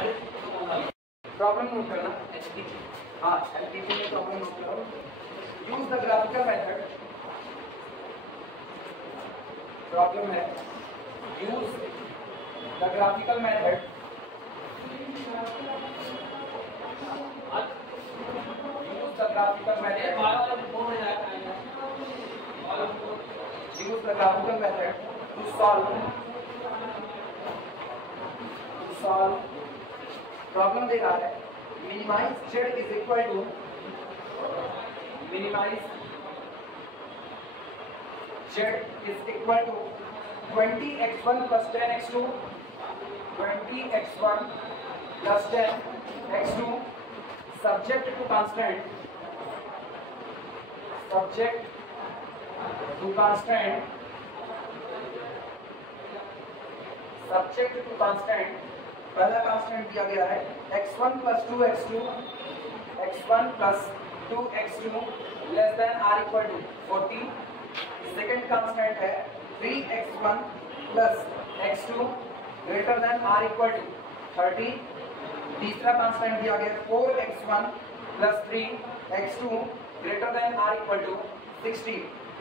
Problem note करना। हाँ, LTP में प्रॉब्लम नोट करो। Use the graphical method. Problem है use the graphical method to solve problem दे रहा है minimize z is equal to 20x1 plus 10x2 20x1 plus 10x2 subject to constant पहला constant दिया गया है x1 plus 2x2 less than r equal to 40। Second constant है 3x1 plus x2 greater than r equal to 30। तीसरा constant दिया गया 4x1 plus 3x2 greater than r equal to 60।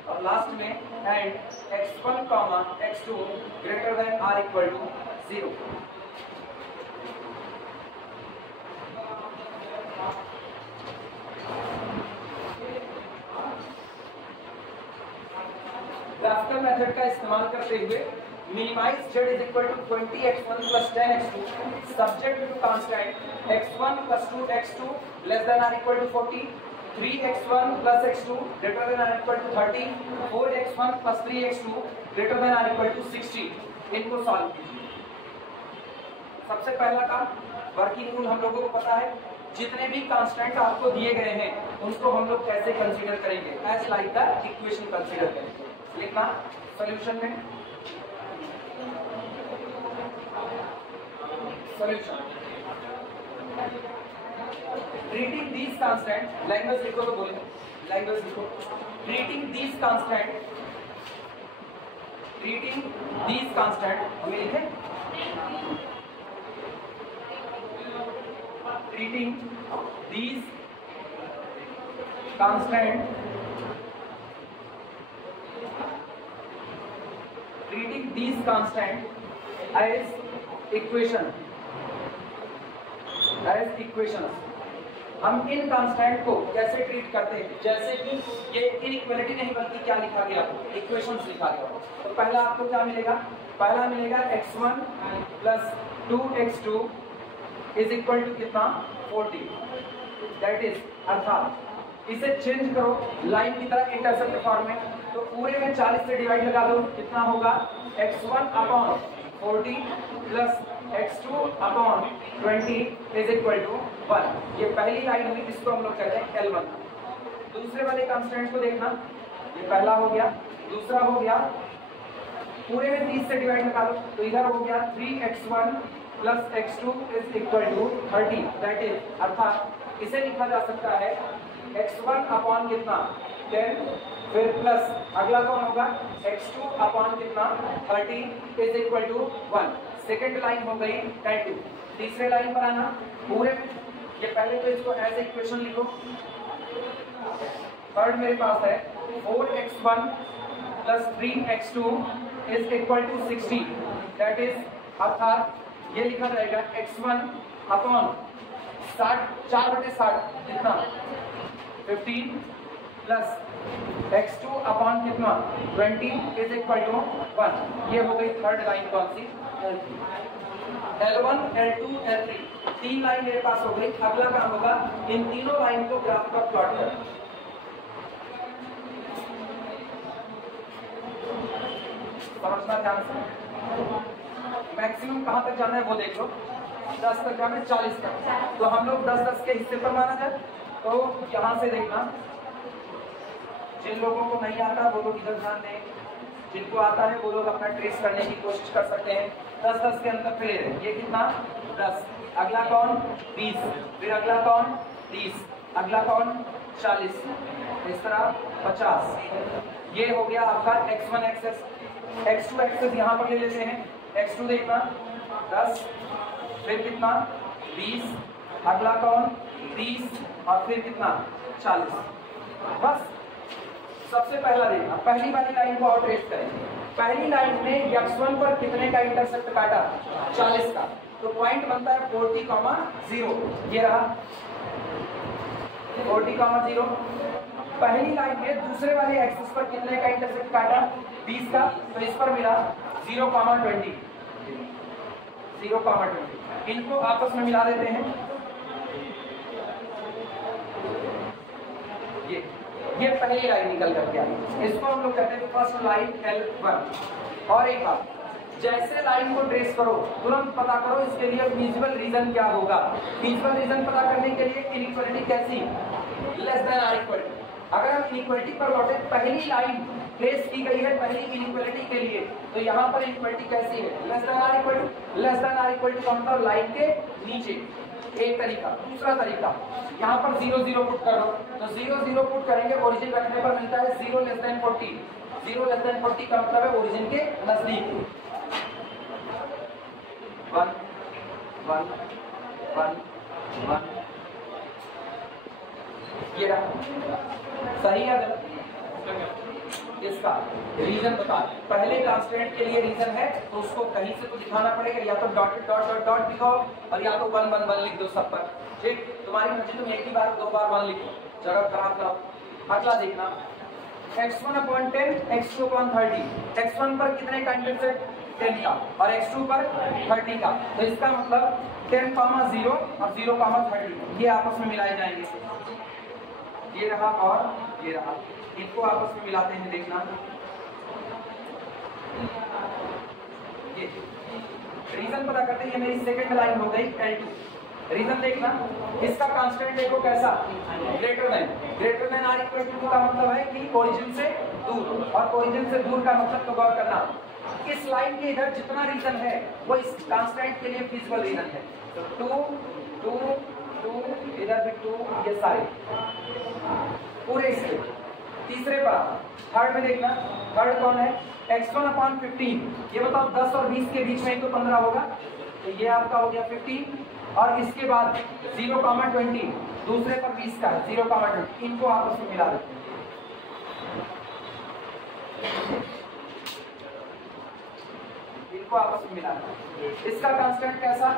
और last में and x1, x2 greater than r equal to 0। Graphical method का इस्तेमाल करते हुए minimize z is equal to 20x1 plus 10x2 subject to constant x1 plus 2x2 less than r equal to 40, 3x1 plus x2 greater than r equal to 30, 4x1 plus 3x2 greater than r equal to 60। इनको solve कीजिए। सबसे पहला काम working rule हम लोगों को पता है, जितने भी कांस्टेंट आपको दिए गए हैं उनको हम लोग कैसे कंसीडर करेंगे, as like the equation consider करेंगे। लिखना सॉल्यूशन में, solution treating these constant, language लिखो तो बोले, लैंग्वेज लिखो। ट्रीटिंग दीज कांस्टेंट हमें लिखे treating these constant as equations। हम इन कांस्टेंट को कैसे ट्रीट करते हैं, जैसे कि ये इनइक्वालिटी नहीं बल्कि क्या लिखा गया, इक्वेशंस लिखा गया। तो पहला आपको क्या मिलेगा, पहला मिलेगा x1 plus 2x2 is equal to कितना 40, दैट इज अर्थात इसे चेंज करो लाइन की तरह इंटरसेप्ट फॉर्म में, तो पूरे में 40 से डिवाइड लगा दो, कितना होगा x1 upon 40 plus x2 upon 20 is equal to 1। ये पहली लाइन हुई, इसको हम लोग कहते हैं L1। दूसरे वाले कांस्टेंट को देखना, ये पहला हो गया, दूसरा हो गया, पूरे में 30 से डिवाइड लगा दो, तो इधर हो गया 3x1 plus x2 is equal to 30, that is अर्थात इसे लिखा जा सकता है x1 अपॉन कितना 10, फिर प्लस अगला कौन होगा x2 अपॉन कितना 30 is equal to 1। Second line हो गई 10। तीसरे लाइन पर आना, पूरे ये पहले तो इसको एज इक्वेशन लिखो। थर्ड मेरे पास है 4x1 plus 3x2 is equal to 60, that is अर्थात ये लिखा जाएगा x1 अपॉन 4/60 कितना 15 प्लस x2 अपॉन कितना 20 इज इक्वल टू 1। ये हो गई थर्ड लाइन कौन सी, L1, L2, L3, तीन लाइन मेरे पास हो गई। अगला काम होगा इन तीनों लाइन को ग्राफ पर प्लॉट करना। समझना ध्यान से, मैक्सिमम कहां तक जाना है वो देख लो, 10 तक जाना है, 40 तक, तो हम लोग 10-10 के हिस्से पर माना जाए। तो यहां से देखना, जिन लोगों को नहीं आता वो लोग इधर ध्यान दें, जिनको आता है वो लोग अपना ट्रेस करने की कोशिश कर सकते हैं। 10-10 के अंतर क्लियर है, ये कितना 10, अगला कौन 20, फिर अगला कौन 30, अगला कौन 40, इस तरह 50। ये हो गया आपका x1 एक्सेस। x2 एक्सेस यहाँ पर ले लेते हैं, x2 देखना 10, फिर कितना 20, अगला कौन 30 और फिर कितना 40। बस सबसे पहला देखना, पहली वाली लाइन को और ट्रेस करेंगे। पहली लाइन में x1 पर कितने का इंटरसेप्ट काटा 40 का, तो पॉइंट बनता है 40,0। ये रहा 40,0। पहली लाइन में दूसरे वाले एक्सिस पर कितने का इंटरसेप्ट काटा 20 का, तो इस पर मिला 0,20। 0,20 इनको आपस में मिला देते हैं। ये पहली लाइन निकल करके आई, इसको हम लोग कहते हैं फर्स्ट लाइन L1। और एक बात, जैसे लाइन को ट्रेस करो तुरंत पता करो इसके लिए फिजिबल रीजन क्या होगा। फिजिबल रीजन पता करने के लिए इनइक्वालिटी कैसी, less than or equal to. अगर हम इनइक्वालिटी पर लौटे, पहली लाइन ट्रेस की गई है पहली इनइक्वालिटी के लिए, तो यहाँ पर इनइक्वालिटी कैसी है, less than or equal to. Less than or equal to का मतलब लाइन के नीचे, एक तरीका। दूसरा तरीका, यहाँ पर 0 0 पुट कर दो, तो 0 0 पुट करेंगे, ओरिजिन रखने पर मिलता है 0 लेस देन 40। 0 लेस देन 40 का मतलब है ओरिजिन के नजदीक। 1 1 1 1। ये रहा, सही है गलत? इसका रीजन बता, पहले कांस्टेंट के लिए रीजन है तो उसको कहीं से तो दिखाना पड़ेगा, या तो डॉट डॉट डॉट डॉट दिखाओ और या तो 1 1 1 लिख दो सब पर। ठीक, तुम्हारी मर्जी, तुम एक ही बार 2 बार 1 लिखो, जगह खराब करो। अगला देखना, x1/10 x2/30। x1 पर कितने का इंटरसेप्ट 10 का और x2 पर 30 का, तो इसका मतलब 10,0 और 0,30 ये आपस में मिलाए जाएंगे। ये रहा और ये रहा, इनको आपस में मिलाते हैं। देखना, ये रीजन पता करते हैं। ये मेरी सेकंड लाइन हो गई L2। रीजन देखना, इसका कांस्टेंट देखो कैसा, greater than or equal to का मतलब है कि ओरिजिन से दूर, और ओरिजिन से दूर का मतलब तो गौर करना, इस लाइन के इधर जितना रीजन है वो इस कांस्टेंट के लिए फिजिबल रीजन है। तो 2 2 2, इधर भी 2, ये सारे पूरे इसके। तीसरे पर थर्ड में देखना, थर्ड कौन है, x1/15। ये बताओ 10 और 20 के बीच में तो 15 होगा, तो ये आपका हो गया 15। और इसके बाद 0,20, दूसरे पर 20 का 0,20, इनको आपस में मिला देते हैं। इनको आपस में मिला देते हैं। इसका कांस्टेंट कैसा,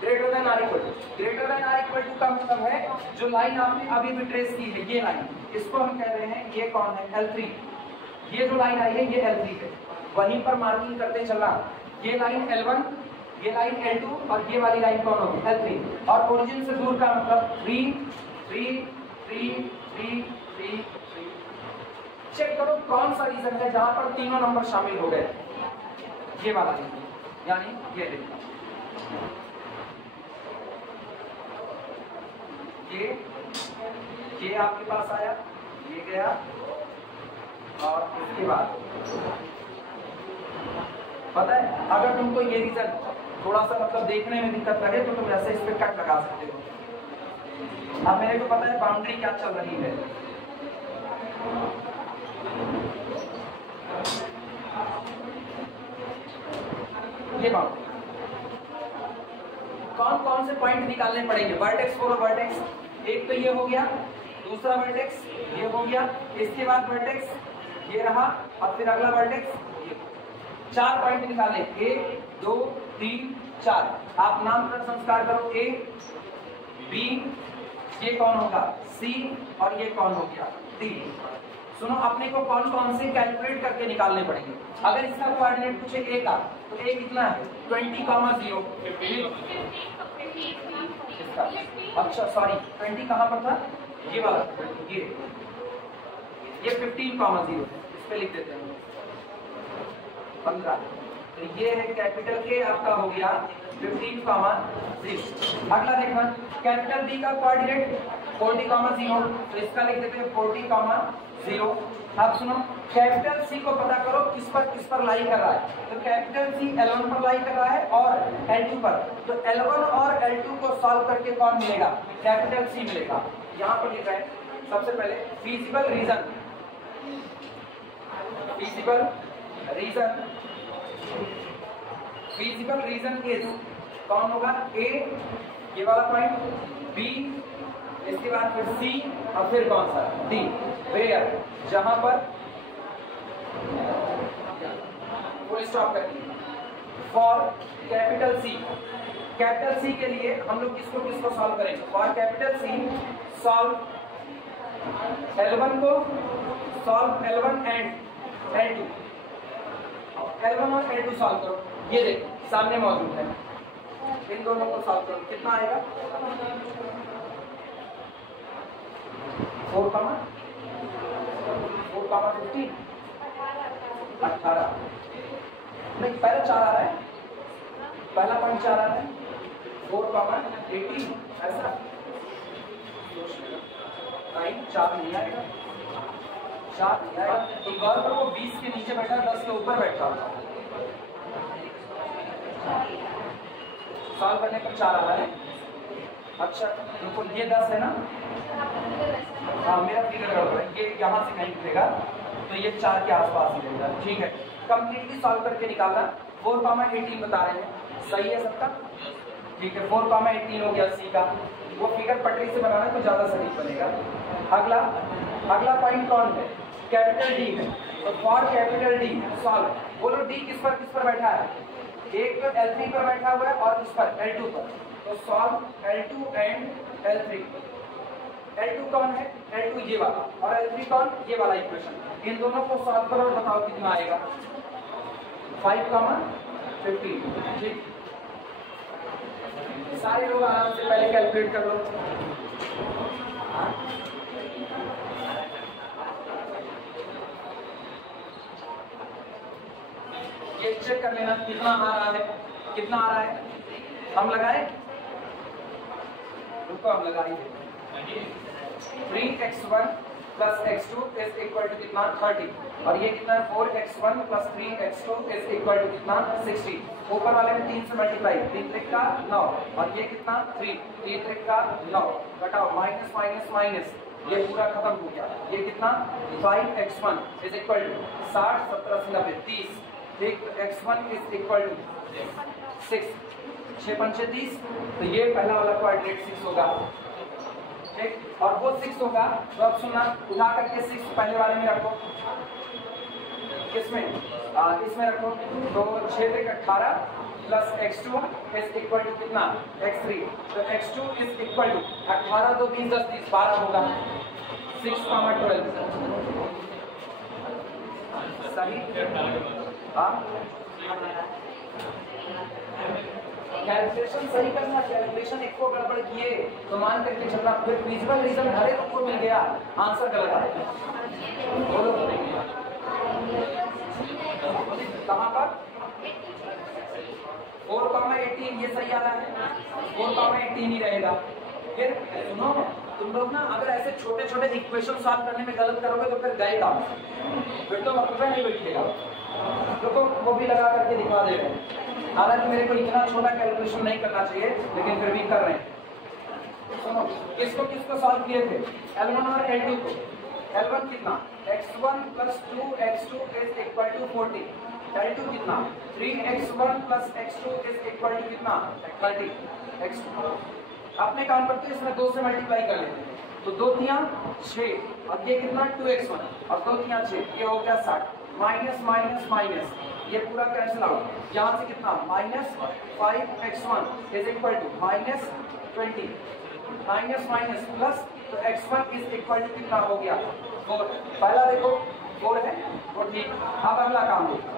greater than or equal to. Greater than or equal to का मतलब है जो लाइन आपने अभी भी ट्रेस की है, ये लाइन, इसको हम कह रहे हैं, ये कौन है, L3। ये जो लाइन आई है ये L3 है, वहीं पर मार्किंग करते चलना। ये लाइन L1, ये लाइन L2 और ये वाली लाइन कौन होगी, L3। और ओरिजिन से दूर का मतलब 3 3 3 3 3 3। चेक करो कौन सा रीजन है जहां पर तीनों नंबर शामिल हो गए, ये वाला रीजन, यानी ये देखो, ये आपके पास आया, ये गया, और इसके बाद पता है, अगर तुमको ये रीजन थोड़ा सा मतलब देखने में दिक्कत लगे तो तुम ऐसे इस पे कट लगा सकते हो। अब मेरे को पता है बाउंड्री क्या चल रही है। ये बाउंड्री कौन कौन से पॉइंट निकालने पड़ेंगे, वर्टेक्स फॉर वर्टेक्स, एक तो ये हो गया, दूसरा वर्टेक्स ये हो गया, इसके बाद वर्टेक्स ये रहा, और फिर अगला वर्टेक्स ये। 4 पॉइंट निकालने, 1 2 3 4। आप नामकरण संस्कार करो, A B, ये कौन होगा C, और ये कौन हो गया D। सुनो, अपने को कौन कौन से कैलकुलेट करके निकालने पड़ेंगे। अगर इसका कोऑर्डिनेट पूछे A का, तो A कितना है 20,0। अच्छा सॉरी, 20 कहाँ पर था, ये वाला, ये 15,0 इस पे लिख देते हैं 15। तो ये है कैपिटल के, आपका हो गया 15,0। अगला देखना, कैपिटल बी का कोऑर्डिनेट 40,0, तो इसका लिख देते हैं 40,0। अब सुनो, कैपिटल सी को पता करो किस पर लाई कर रहा है, तो कैपिटल सी L1 पर लाई कर रहा है और L2 पर, तो L1 और L2 को सॉल्व करके कौन मिलेगा, कैपिटल सी मिलेगा। यहाँ पर लिखा है सबसे पहले feasible region, feasible region is कौन होगा, A, ये वाला पॉइंट बी, इसके बाद फिर सी और फिर कौन सा डी, वेयर जहां पर फुल स्टॉप करनी। For capital C, capital C के लिए हम लोग किसको सॉल्व करेंगे? For capital C solve L1 को, solve L1 and L2, L1 और L2 सॉल्व करो। ये देखो सामने मौजूद है, इन दोनों को सॉल्व करो। कितना आएगा? 4, 15, 18 नहीं, पहला 4 आ रहा है, पहला पॉइंट 4 आ रहा है, 4, 18 ऐसा 9, 4 नहीं आएगा, 4 नहीं आएगा। एक बार पर वो 20 के नीचे बैठा, 10 के ऊपर बैठा, सॉल्व करने पर 4 आ रहा है। अच्छा रुको, ये 10 है ना? हाँ मेरा फिगर गड़बड़ है, ये यहाँ से कहीं मिलेगा तो ये 4 के आसपास ही रहेगा। ठीक है, कंप्लीटली सॉल्व करके निकालना। 4, 18 बता रहे हैं, सही है सबका? ठीक है, 4, 18 हो गया सी का। वो फिगर पटरी से बनाना तो ज्यादा सही बनेगा। अगला पॉइंट कौन है? कैपिटल डी है। तो फॉर कैपिटल डी सॉल्व, बोलो डी किस पर बैठा है? एक तो L3 पर बैठा हुआ है और उस पर L2 पर, तो solve L2 and L3। L2 कौन है? L2 ये वाला, और L3 कौन? ये वाला इक्वेशन। इन दोनों को सॉल्व करो और बताओ कितना आएगा। 5, 15। ठीक, सारे लोग आराम से पहले कैलकुलेट कर लो। ये चेक कर लेना कितना आ रहा है, कितना आ रहा है। हम लगाए, रुको हम लगा ही देते। 3x1 plus x2 is equal to कितना? 30। और ये कितना है? 4x1 plus 3x2 is equal to कितना? 60। ऊपर वाले में 3 से मल्टीप्लाई, 3 त्रिक का 9, और ये कितना? 3 त्रिक का 9, घटाओ माइनस माइनस माइनस, ये पूरा खत्म हो गया। ये कितना? 5x1 is equal to 60, 17, 90, 30। ठीक, x1 इज इक्वल टू 6, 6 पंचे 30, तो ये पहला वाला कोऑर्डिनेट 6 होगा। ठीक, और वो 6 होगा तो अब सुनना, उठा करके 6 पहले वाले में रखो, किसमें? इसमें रखो। तो 6 त्रिक 18 plus x2 is equal to कितना? x3। तो x2 इज इक्वल टू 18 2 3 10 30 12 होगा। 6, 12 सही। कैलकुलेशन सही करना, कैलकुलेशन एक को गड़बड़ किए तो मान करके चलना, फिर फिजिकल रीजन हर एक को मिल गया, आंसर गलत आया। बोलो कहाँ पर? 4, 18 ये सही आ रहा है, 4, 18 ही रहेगा। फिर सुनो, तुम लोग ना अगर ऐसे छोटे छोटे इक्वेशन सॉल्व करने में गलत करोगे तो फिर गए काम, फिर तो वक्त नहीं बैठेगा। तो वो भी लगा करके दिखा दे रहे हैं। हालांकि मेरे को इतना छोटा कैलकुलेशन नहीं करना चाहिए, लेकिन फिर भी कर रहे हैं। सुनो, किसको सॉल्व किए थे? L1 और L2 को। L1 कितना? x1 plus 2x2 is equal to 40। L2 कितना? 3x1 plus x2 is equal to कितना? 30। x2 अपने काम करते हैं, इसमें 2 से मल्टीप्लाई कर लेते हैं, तो 2 तियां 6, और ये कितना? 2x1 और 2 तियां 6, ये हो गया 60। माइनस माइनस माइनस, ये पूरा कैंसिल आउट। यहाँ से कितना? Minus 5x1 is equal to minus 20, minus minus plus, तो x1 इज इक्वल टू कितना हो गया? 4। पहला देखो 4 है, वो ठीक। अब अगला काम देखो,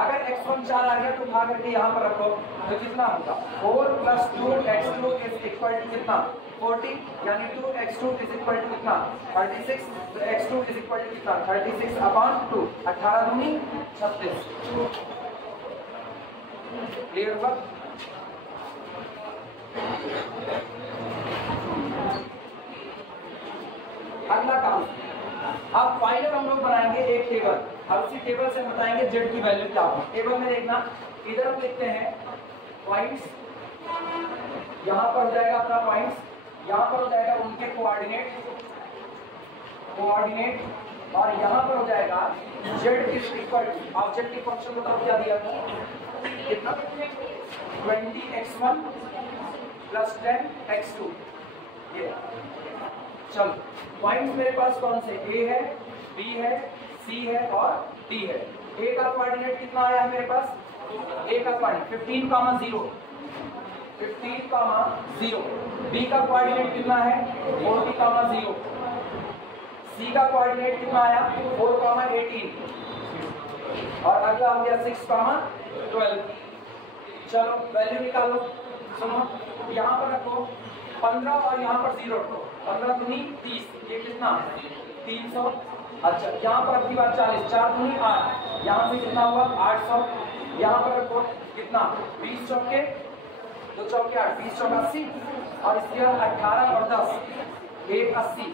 अगर x1 4 आ गया तो उठा करके यहाँ पर रखो, तो कितना होगा? 4 plus 2x2 is equal to कितना? 40, यानी 2x2 इज इक्वल टू कितना? 36। तो x2 इज इक्वल टू कितना? 36 अपॉन 2, 18 दूनी 36। क्लियर हुआ? अगला काम, अब फाइनल हम लोग बनाएंगे एक टेबल, और उसी टेबल से बताएंगे z की वैल्यू क्या होगी। टेबल में देखना, इधर हम लिखते हैं पॉइंट्स, यहाँ पर हो जाएगा अपना पॉइंट्स, यहाँ पर हो जाएगा उनके कोऑर्डिनेट, और यहाँ पर हो जाएगा z is equal to, objective function बताओ क्या दिया था? कितना? 20x1 plus 10 x2। ये चलो पॉइंट्स मेरे पास कौन से, ए है, बी है, सी है और डी है। ए का कोऑर्डिनेट कितना आया है मेरे पास, ए का कोऑर्डिनेट 15,0, 15,0। बी का कोऑर्डिनेट कितना है 40,0। सी का कोऑर्डिनेट कितना आया 4,18 और अगला हो गया 6,12। चलो वैल्यू निकालो। सुनो यहाँ पर रखो 15 और यहाँ पर 0 रखो, 15 दूनी 30, ये कितना 300। अच्छा यहाँ पर अपनी बात 40, 4 दूनी 8, यहाँ से कितना हुआ 800। यहाँ पर रखो कितना 20 चौके 2 चौके 8, 20 चौके 80 और इसके बाद 18 और 10 1 80,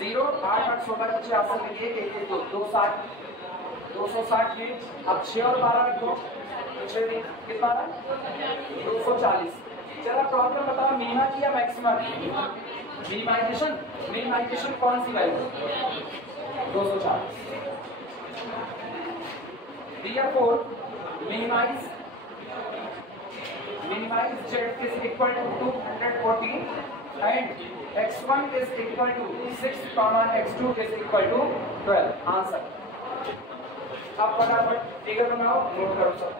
0 8 8 16 पीछे आपको मिलिए 1 1 2 260, 260 में अब 6 और 12 रखो, 6 कितना 240। चलो प्रॉब्लम बताओ मिनिमा की या मैक्सिमा की, मिनिमाइजेशन, मिनिमाइजेशन कौन सी value 240। therefore minimize z is equal to 214 and x1 is equal to 6, x2 is equal to 12। Answer अब फटाफट फिगर बनाओ, नोट करो सब।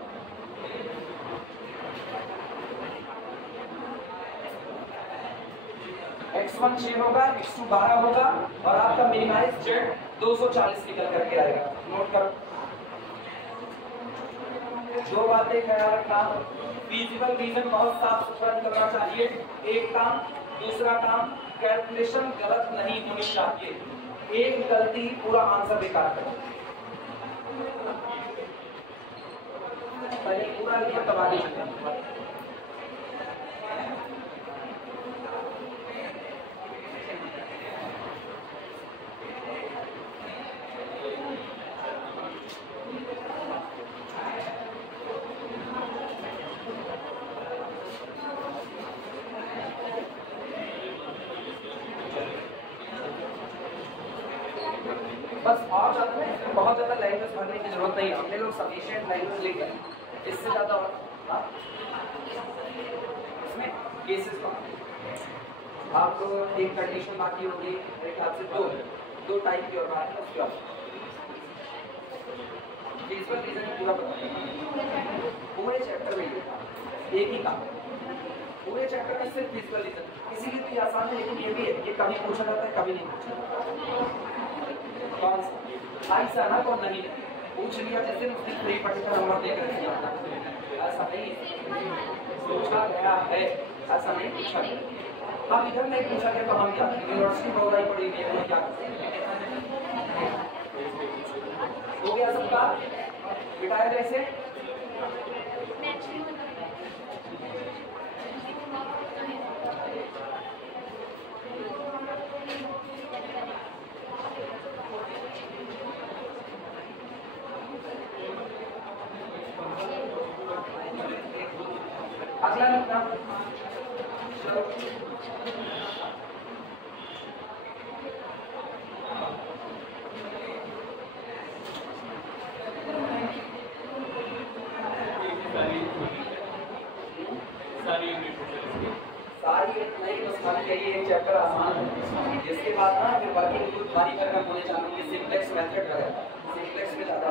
x1 6 होगा, x2 12 होगा और आपका मिनिमाइज z 240 निकल करके आएगा। नोट करो। दो बातें ख्याल रखना, फिजिबल रीजन बहुत साफ सुथरा निकलना चाहिए, एक काम। दूसरा काम कैलकुलेशन गलत नहीं होनी चाहिए, एक गलती पूरा आंसर बेकार करो। पहले पूरा लिया तब आगे चलते। बस और बहुत ज्यादा लैंग्वेज भरने की जरूरत नहीं है, अपने लोग सफिशिएंट लैंग्वेज लेकर इससे ज्यादा और इसमें केसेस का आप एक कंडीशन बाकी होगी मेरे ख्याल से दो टाइप की और बात है उसके बाद फिजिबल रीजन पूरा पता पूरे चैप्टर में एक ही काम, पूरे चैप्टर में सिर्फ फिजिबल रीजन, इसीलिए तो ये आसान है। लेकिन ये भी है, ये कभी पूछा जाता है कभी नहीं पूछा जाता। ऐसा ना तो नहीं पूछ लिया जैसे उसने फ्री पर्टिकुलर नंबर दे कर, ऐसा नहीं पूछा गया है, ऐसा नहीं पूछा गया। अब इधर नहीं पूछा गया तो हम क्या यूनिवर्सिटी प्रोग्राम पढ़ी हुई है, क्या हो गया सबका बिठाया जैसे। अगला लिखना एक चैप्टर आसान है, जिसके बाद ना फिर वर्किंग ग्रुप भारी करना बोले चालू सिंप्लेक्स मेथड वगैरह, सिंप्लेक्स में ज्यादा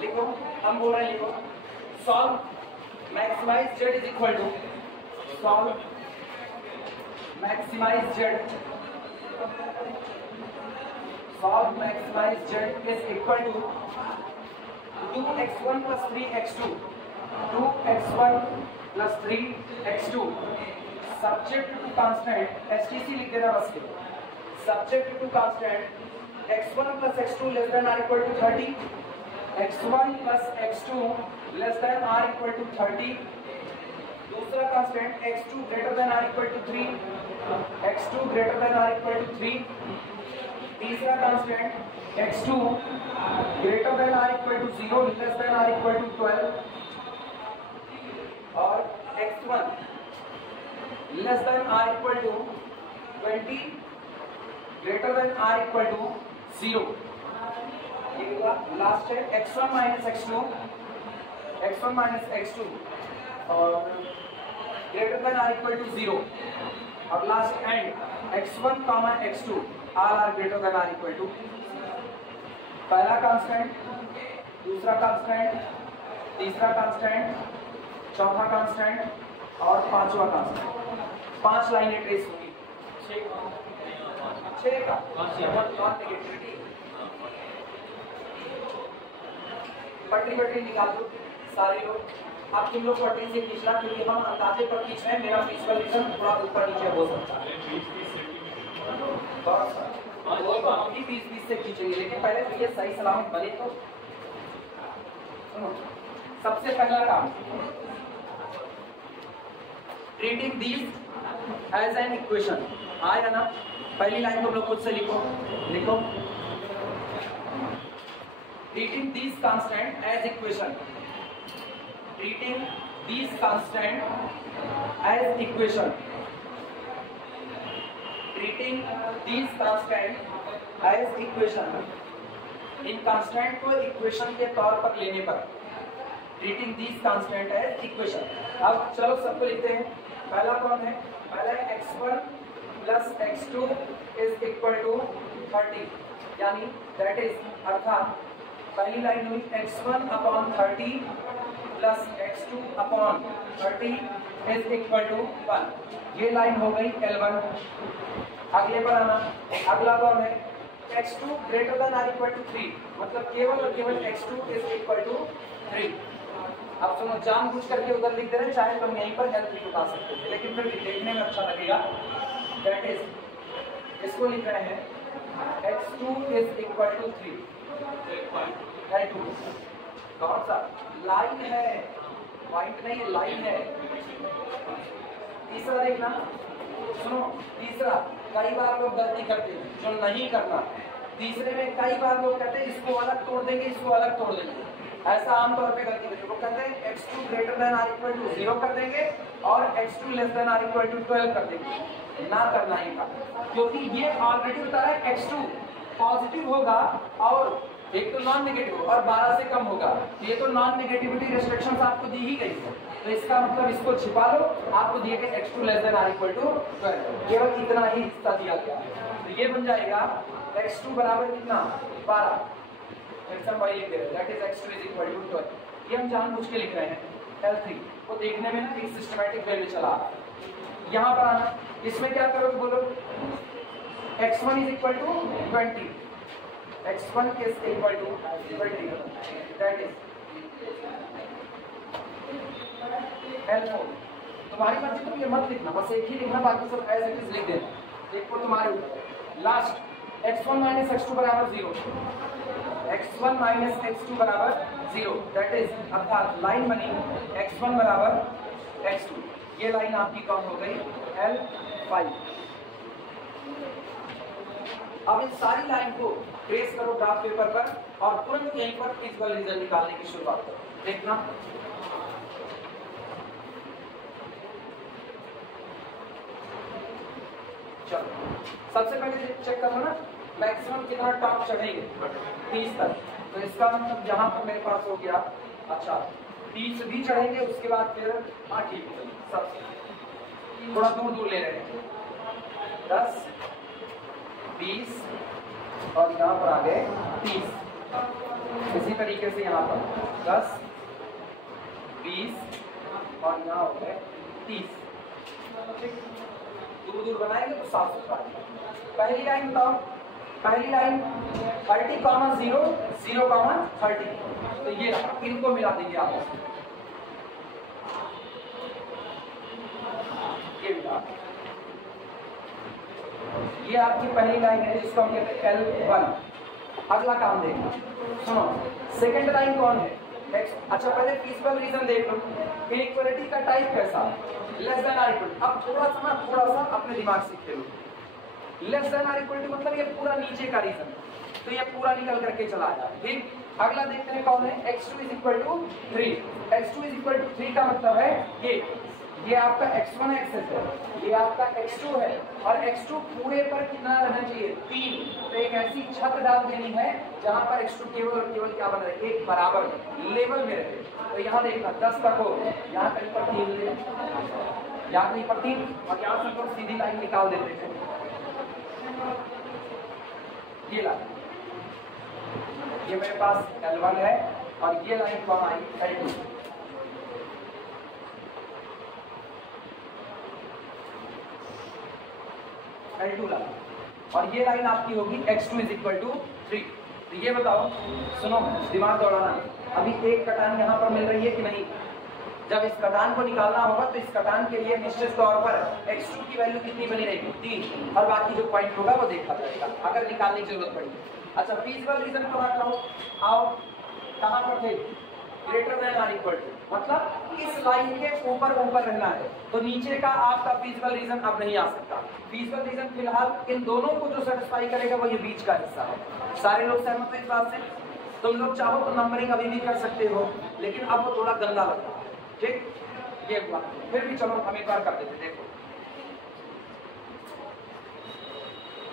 लिखो। हम बोल रहे हैं लिखो solve maximize z is equal to solve maximize z is equal to 2x1 plus 3x2 2x1 plus 3x2 subject to constant STC लिख देना बस के subject to constant x1 plus x2 less than or equal to 30 x1 plus x2 less than or equal to 30। दूसरा constant x2 greater than or equal to 3, x2 greater than or equal to 3। तीसरा constant x2 greater than or equal to 0, less than or equal to 12 और x1 less than or equal to 20, greater than or equal to 0। ये last है x1 minus x2 और greater than or equal to 0 और last and x1 comma x2 are greater than or equal to पहला constant, दूसरा constant, तीसरा constant, चौथा constant और पांचवा कांस्टेंट। 5 लाइनें ट्रेस होंगी, 6 का पटरी निकाल दो सारे लोग। अब तुम लोग पटरी से खींचना क्योंकि हम अंदाजे पर खींच रहे हैं, मेरा प्रिंसिपल रीजन थोड़ा ऊपर नीचे हो सकता है। हम भी 20-20 से खींचेंगे, लेकिन पहले तो ये सही सलामत बने तो। सबसे पहला काम, treating these as an equation. आया ना? पहली लाइन तुम लोग खुद से लिखो treating these constant as equation, treating these constant as equation, treating these constant as equation। In constant को इक्वेशन के तौर पर लेने पर treating these constant as equation। अब चलो सबको लिखते हैं। पहला कौन है? पहला x1 plus x2 is equal to 30, यानी that is अर्थात पहली लाइन हुई x1 upon 30 plus x2 upon 30 is equal to 1। ये लाइन हो गई L1। अगले पर आना, अगला कौन है? x2 greater than or equal to 3, मतलब केवल और केवल x2 इज इक्वल टू 3। अब सुनो, जानबूझ करके उधर लिख दे रहे हैं, चाहे तुम यहीं पर L3 उठा सकते थे, लेकिन फिर भी देखने में अच्छा लगेगा। दैट इज इसको लिख रहे हैं x2 is equal to 3 L2। कौन सा? लाइन है, पॉइंट नहीं, लाइन है। तीसरा देखना, सुनो तीसरा, कई बार लोग गलती करते हैं जो नहीं करना। तीसरे में कई बार लोग कहते हैं इसको अलग तोड़ देंगे, इसको अलग तोड़ देंगे। ऐसा आमतौर पे गलती करते हैं। वो कहते हैं x2 greater than or equal to 0 कर देंगे और x2 less than or equal to 12 कर देंगे। ना करना ही का, क्योंकि ये ऑलरेडी बता रहा है x2 पॉजिटिव होगा और एक तो नॉन नेगेटिव और 12 से कम होगा। ये तो नॉन नेगेटिविटी रेस्ट्रिक्शंस आपको दी ही गई है, तो इसका मतलब इसको छिपा लो। आपको दिए गए x2 less than or equal to 12, केवल इतना ही हिस्सा दिया गया। तो ये बन जाएगा x2 बराबर कितना? 12। That is x2 is equal to 12। ये हम जानबूझ के लिख रहे हैं L3 को देखने में ना एक सिस्टमैटिक वे में चला। यहाँ पर आना, इसमें क्या करोगे बोलो? x1 is equal to 20, x1 is equal to 20, that is L4। तुम्हारी मर्जी, तुम ये मत लिखना, बस एक ही लिखना, बाकी सब एज इट इज लिख देना। देखो तुम्हारे ऊपर। लास्ट x1 माइनस x2 बराबर 0, x1 माइनस x2 बराबर 0, दैट इज अर्थात लाइन बनी x1 बराबर x2। ये लाइन आपकी कौन हो गई? L5। अब इन सारी लाइन को ट्रेस करो ग्राफ पेपर पर और तुरंत यहीं पर प्रिंसिपल रीजन निकालने की शुरुआत करो। देखना, चलो सबसे पहले चेक करो ना मैक्सिमम कितना टॉप चढ़ेंगे 30 तक। तो इसका मतलब यहाँ पर मेरे पास हो गया, अच्छा 30 भी चढ़ेंगे, उसके बाद फिर हाँ ठीक है, सबसे थोड़ा दूर दूर ले रहे हैं 10, 20 और यहाँ पर आ गए 30। इसी तरीके से यहाँ पर 10, 20 और यहाँ हो गए 30। दूर दूर बनाएंगे तो साफ सुथरा। पहली लाइन बताओ, पहली लाइन 30, 0, 0, 30। तो ये इनको मिला देंगे आप, ये आपकी पहली लाइन है जिसको हम कहते हैं L1। अगला काम देखो, सुनो सेकंड लाइन कौन है? अच्छा पहले प्रिंसिपल रीजन देख लो, इनइक्वालिटी का टाइप कैसा? Less than or equal. अब थोड़ा सा अपने दिमाग से खेलो। लेस देन आर इक्वल मतलब ये पूरा नीचे का रीजन, तो ये पूरा निकल करके चला आया। ठीक, अगला देखते हैं कौन है? x2 is equal to 3। x2 is equal to 3 का मतलब है ये आपका x1 एक्सेस है, ये आपका x2 है और x2 पूरे पर कितना रहना चाहिए? 3। तो एक ऐसी छत डाल देनी है जहां पर x2 केवल और केवल क्या बन रहे? एक बराबर लेवल में रहे। तो यहाँ देखना 10 तक हो, यहाँ कहीं पर 3 ले याद नहीं पड़ती, और यहाँ से हम सीधी लाइन निकाल देते थे। ये लाइन, ये मेरे पास L1 है और ये लाइन को हमारी L2। L2 लाइन, और ये लाइन आपकी होगी x2 = 3। तो ये बताओ, सुनो दिमाग दौड़ाना, अभी एक कटान यहाँ पर मिल रही है कि नहीं? जब इस कटान को निकालना होगा तो इस कटान के लिए निश्चित तौर पर x2 की वैल्यू कितनी बनी रहेगी? 3, और बाकी जो पॉइंट होगा वो देखा जाएगा अगर निकालने की जरूरत पड़ी। अच्छा, फीजिबल रीजन को रख लो, आओ कहाँ पर थे? ग्रेटर देन और इक्वल टू, मतलब इस लाइन के ऊपर रहना है, तो नीचे का आपका फीजिबल रीजन अब नहीं आ सकता। फीजिबल रीजन फिलहाल इन दोनों को जो सेटिस्फाई करेगा वो ये बीच का हिस्सा है। सारे लोग सहमत हैं इस बात से? तुम लोग चाहो तो नंबरिंग अभी भी कर सकते हो, लेकिन अब वो थोड़ा गंदा लगता है, ठीक? ये हुआ, फिर भी चलो हम एक बार कर देते। देखो,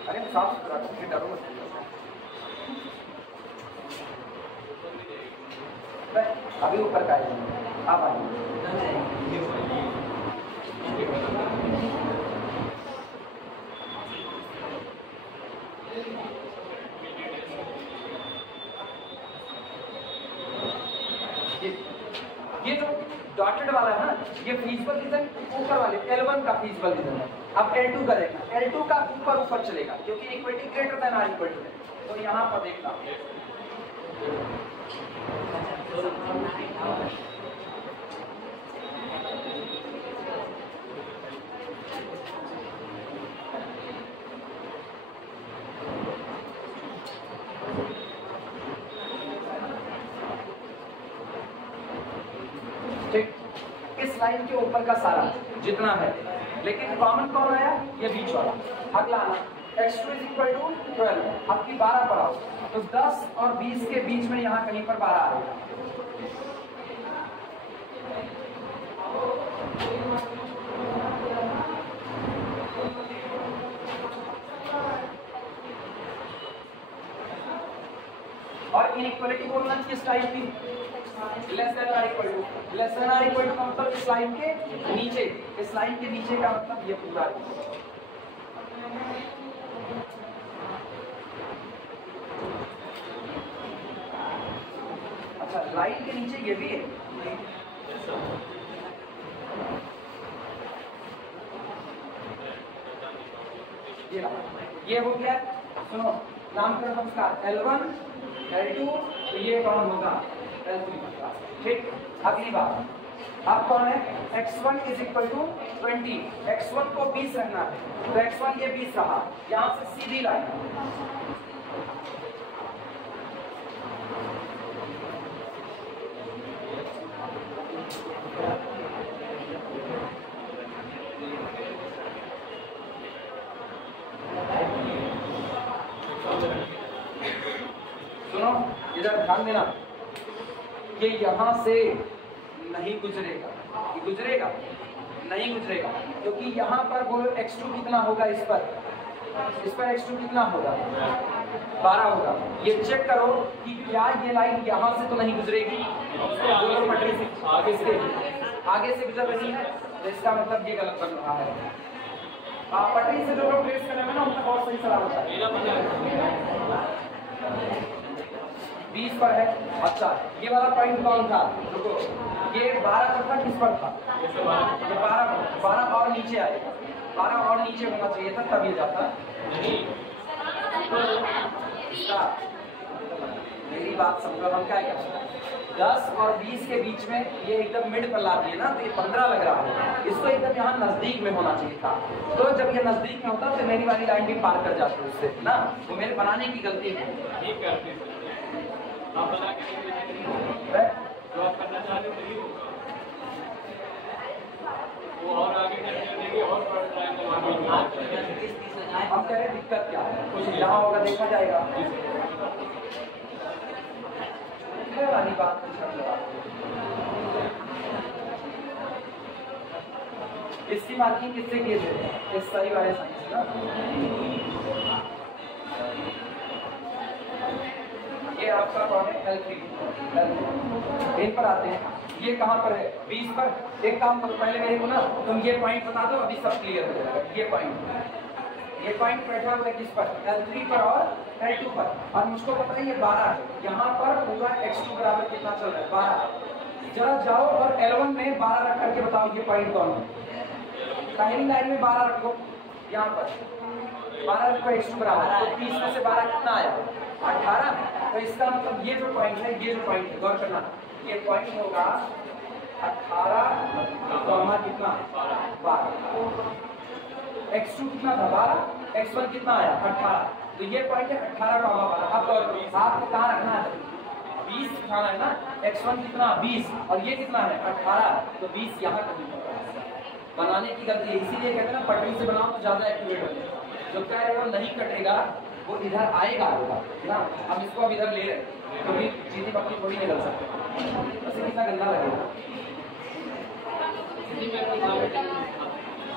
अरे साफ सुथरा डरो मत, अभी ऊपर का है, आप आइए। ये जो डॉटेड वाला है ना, ये फीजिबल रीजन ऊपर वाले L1 का फीजिबल रीजन है। अब L2 करेगा, L2 का ऊपर चलेगा क्योंकि इक्वलिटी ग्रेटर देन और इक्वल टू है। तो यहाँ पर देखना, ठीक, इस लाइन के ऊपर का सारा जितना है, लेकिन कॉमन कौन आया? ये बीच वाला। अगला आना x2 = 12, आपकी 12 पर आओ, तो 10 और 20 के बीच में यहाँ कहीं पर 12 आएगा। और इनइक्वालिटी बोलना किस टाइप की? लेस देन और इक्वल टू। लेस देन और इक्वल टू का मतलब इस लाइन के नीचे, इस लाइन के नीचे का मतलब ये पूरा है। अच्छा, लाइन के नीचे ये भी है, ये हो गया। सुनो, नामकरण नमस्कार, L1 L2, तो ये कौन होगा? L3। ठीक, अगली बात, अब कौन है? x1 = 20, x1 को 20 रखना है, तो x1 ये 20 रहा, यहाँ से सीधी लाइन। सुनो, इधर ध्यान देना, ये यहां से नहीं गुजरेगा, ये गुजरेगा नहीं गुजरेगा, क्योंकि यहाँ पर बोलो x2 कितना होगा? इस पर x2 कितना होगा? 12 होगा। ये चेक करो कि क्या ये लाइन यहाँ से तो नहीं गुजरेगी, पटरी से आगे से गुजर रही है, तो इसका मतलब ये गलत बन रहा है। पटरी से जो लोग ट्रेस करेंगे ना, उनका बहुत सही सलाह होता है। 20 पर है। अच्छा, ये वाला पॉइंट कौन था? रुको, ये 12 पर था, किस पर था? ये 12 और नीचे आएगा, 12 और नीचे होना चाहिए था, तब ये जाता। मेरी बात समझो, हम क्या कहते हैं, 10 और 20 के बीच में ये एकदम मिड पर ला दिए ना, तो ये 15 लग रहा है, इसको एकदम यहाँ नजदीक में होना चाहिए था। तो जब ये नजदीक में होता तो मेरी वाली लाइन भी पार कर जाती उससे ना, वो मेरे बनाने की गलती है। आप बता के जो आप करना चाहते हो वो और आगे देंगे और हम कह रहे दिक्कत क्या है, कुछ यहाँ होगा देखा जाएगा। वाली बात इसकी मार्किंग किससे किए थे? इस सही वाले साइंस ना। ये आपका कौन है L3। इन पर आते हैं, ये कहाँ पर है 20 पर। एक काम करो पहले मेरे को ना तुम ये पॉइंट बता दो, अभी सब क्लियर हो जाएगा। ये पॉइंट बैठा हुआ है किस पर L3 पर और L2 पर, और मुझको पता है ये 12 है। यहाँ पर पूरा x2 बराबर कितना चल रहा है 12। जरा जाओ और L1 में 12 रख करके बताओ ये पॉइंट कौन है। पहली लाइन में 12 रखो, यहाँ पर 12 रखो x2 बराबर, तो 30 में से 12 कितना आया 18। तो इसका मतलब ये जो पॉइंट है, ये जो पॉइंट है गौर करना, ये पॉइंट होगा 18 कितना 12। x2 कितना था 12, x1 कितना आया 18, तो ये पॉइंट है 18 का 12। अब गौर करो आपको कहाँ रखना है 20 उठाना है ना, x1 कितना 20 और ये कितना है 18, तो 20 यहाँ कहीं बनाने की गलती है। इसीलिए कहते हैं ना पटरी से बनाओ तो ज्यादा एक्यूरेट हो। जो क्या है वो नहीं कटेगा, वो इधर आएगा ना। हम इसको अब इधर ले रहे हैं क्योंकि सीधी पटरी थोड़ी निकल सकती, वैसे कितना गंदा लगेगा।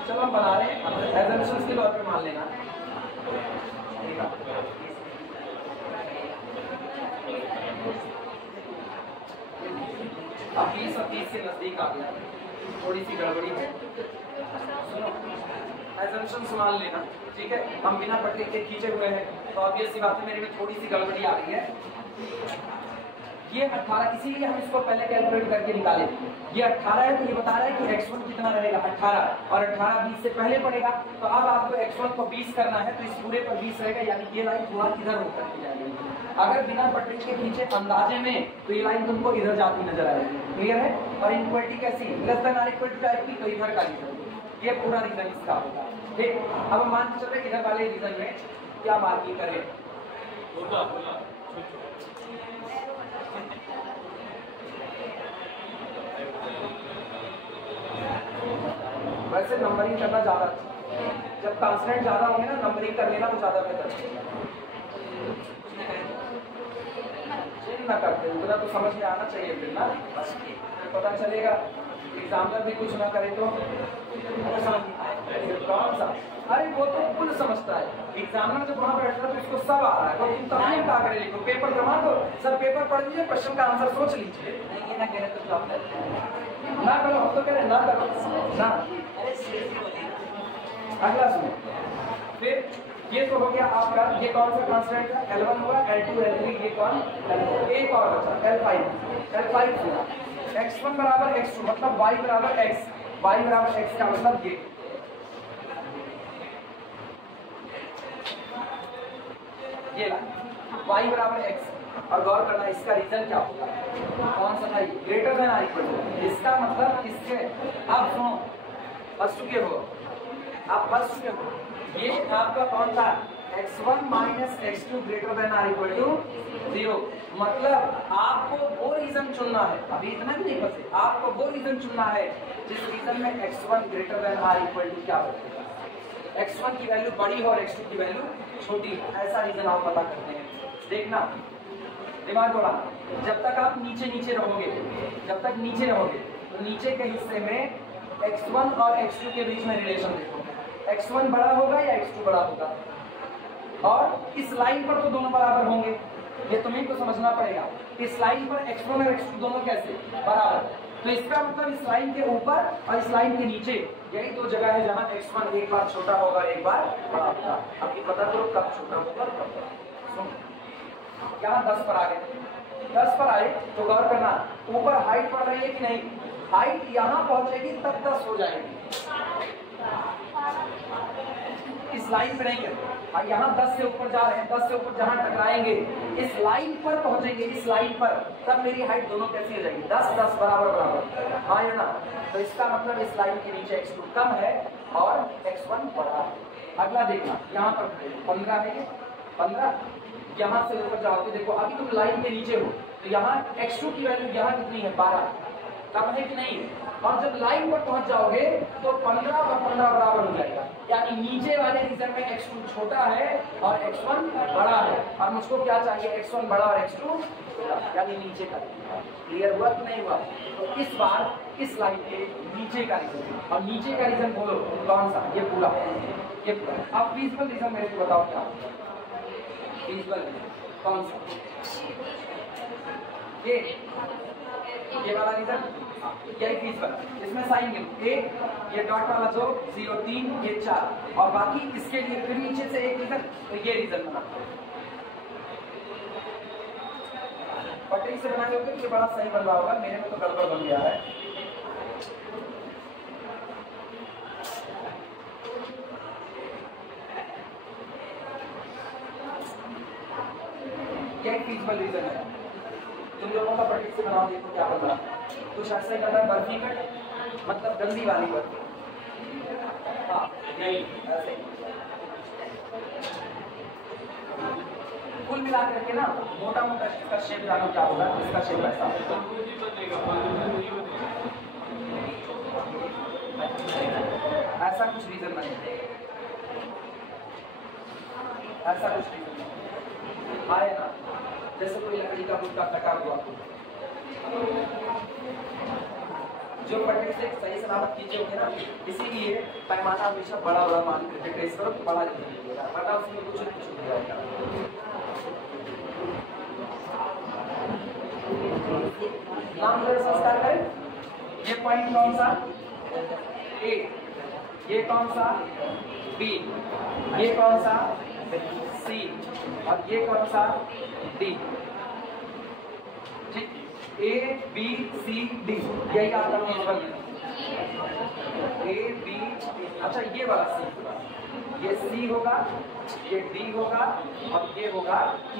चलो हम बना रहे हैं, एजम्पशंस के तौर पे मान लेना। अब 20 और 30 के नजदीक आ गया, थोड़ी सी गड़बड़ी है। सुनो एजम्पशंस मान लेना, ठीक है। हम बिना पटरी के खींचे हुए हैं, तो ऑब्वियस सी बात है मेरे में थोड़ी सी गड़बड़ी आ रही है। ये 18, इसीलिए हम इसको पहले कैलकुलेट करके निकाले। ये 18 है, तो ये बता रहा है कि x1 कितना रहेगा 18, और 18 20 से पहले पड़ेगा। तो अब आपको x1 को 20 करना है, तो इस पूरे पर 20 रहेगा, यानी ये लाइन थोड़ा इधर होकर के जाएगी। अगर बिना पटरी के खींचे अंदाजे में, तो ये लाइन तुमको इधर जाती नजर आएगी। क्लियर है। और इनक्वालिटी कैसी लेस देन और इक्वल टू टाइप की, तो इधर का रीजन, ये पूरा रीजन इसका होगा। ठीक, अब हम मान के चल रहे इधर वाले रीजन में क्या मार्किंग करें। वैसे नंबरिंग करना ज्यादा अच्छा, जब कांस्टेंट ज्यादा होंगे ना नंबरिंग कर लेना तो ज्यादा बेहतर ना करते उतना तो समझ में आना चाहिए फिर ना, पता चलेगा एग्जामिनर भी कुछ ना करे तो कौन सा। अरे वो तो कुल समझता है, एग्जामिनर जब वहां बैठता है तो इसको सब आ रहा है, तो तुम तभी क्या करे लिखो, पेपर जमा दो, सब पेपर पढ़ लीजिए, क्वेश्चन का आंसर सोच लीजिए। ये ना कह रहे तो जॉब ना करो, हम तो कह रहे ना करो ना। अगला सुनो, फिर ये तो हो गया आपका, ये कौन सा कांस्टेंट है L1 हुआ, L2 L3, ये कौन L4, एक और बचा L5 हुआ। x1 बराबर x2 मतलब y बराबर x, y बराबर x का मतलब ये ला y बराबर x। और गौर करना इसका रीजन क्या होगा, कौन सा था ग्रेटर देन और इक्वल टू, इसका मतलब इसके। अब सुनो फर्स्ट के हो, आप फर्स्ट के हो, ये आपका कौन था x1 minus x2 greater than और इक्वल टू 0। मतलब आपको वो रीजन चुनना है, अभी इतना भी नहीं फंसे, आपको वो रीजन चुनना है जिस रीजन में x1 ग्रेटर देन और इक्वल टू क्या होगा, x1 की वैल्यू बड़ी हो और x2 की वैल्यू छोटी हो, ऐसा रीजन आप पता करते हैं। देखना दिमाग दौड़ा, जब तक आप नीचे नीचे रहोगे, जब तक नीचे रहोगे तो नीचे के हिस्से में x1 और x2 के बीच में रिलेशन देखो, x1 बड़ा होगा या x2 बड़ा होगा, और इस लाइन पर तो दोनों बराबर होंगे, ये तुम्हें को समझना पड़ेगा। इस लाइन पर x1 और x2 दोनों कैसे बराबर, तो इसका मतलब इस लाइन के ऊपर और इस लाइन के नीचे यही दो जगह है जहां x1 एक बार छोटा होगा एक बार बड़ा होगा। अब ये पता करो कब छोटा होगा कब बड़ा। यहाँ 10 पर आ गए, 10 पर आए तो गौर करना ऊपर हाइट बढ़ रही है कि नहीं, हाइट यहाँ पहुंचेगी तब 10 हो जाएगी, इस लाइन पे नहीं करते। यहाँ 10 से ऊपर जा रहे हैं, 10 से ऊपर जहां टकराएंगे इस लाइन पर पहुंचेंगे, इस लाइन पर, तब मेरी हाइट दोनों कैसी हो जाएगी 10 10 बराबर बराबर, हाँ या ना। तो इसका मतलब इस लाइन के नीचे x2 कम है और x1 बड़ा है। अगला देखना यहाँ पर 15 है, 15 यहाँ से ऊपर जाओगे, देखो अभी तुम लाइन के नीचे हो तो यहाँ x2 की वैल्यू यहाँ कितनी है 12, कम है कि नहीं, और जब लाइन पर पहुंच जाओगे तो 15 और 15 बराबर हो जाएगा, यानी नीचे वाले रीजन में x2 छोटा है और x1 बड़ा है, और मुझको क्या चाहिए x1 बड़ा और x2 यानी नीचे का। क्लियर हुआ कि नहीं हुआ। तो इस बार इस लाइन के नीचे का रीजन, और नीचे का रीजन बोलो कौन सा, ये पूरा, ये पूरा। अब फिजिकल रीजन मेरे को बताओ क्या फिजिकल, कौन सा? ये वाला रीजन, यही फीजिबल। इसमें साइन ए, ये डॉट वाला 2, 0, 3, ये 4 और बाकी इसके लिए फिर नीचे से एक रीजन, तो ये रीजन बना। पटरी से बनाए होंगे तो ये बड़ा सही बन रहा होगा, मेरे में तो गड़बड़ बन गया है। ये फीजिबल रीजन है। तुम लोगों का पटरी से बनाओ, देखो क्या बन रहा है। कुछ ऐसा ही करना है, बर्फी कट मतलब गंदी वाली बर्फी। हाँ यही ऐसे कुल मिला करके ना मोटा मोटा इसका शेप जानो क्या होगा। इसका शेप ऐसा ऐसा कुछ रीजन बने, ऐसा कुछ रीजन आए ना, जैसे कोई लकड़ी का मुद्दा कटा हुआ, जो पटरी से सही सलामत खींचे होंगे ना, इसीलिए पैमाना हमेशा बड़ा बड़ा मान करके ट्रेस करो, बड़ा लिखिएगा वरना उसमें कुछ हो जाएगा। नाम संस्कार करें। ये पॉइंट कौन सा? ए। ये कौन सा? बी। ये कौन सा? सी। और ये कौन सा? डी। ठीक, ए बी सी डी, यही आपका फीजिबल है। ए बी, अच्छा ये वाला सी होगा, ये सी होगा, ये डी होगा और ये होगा E.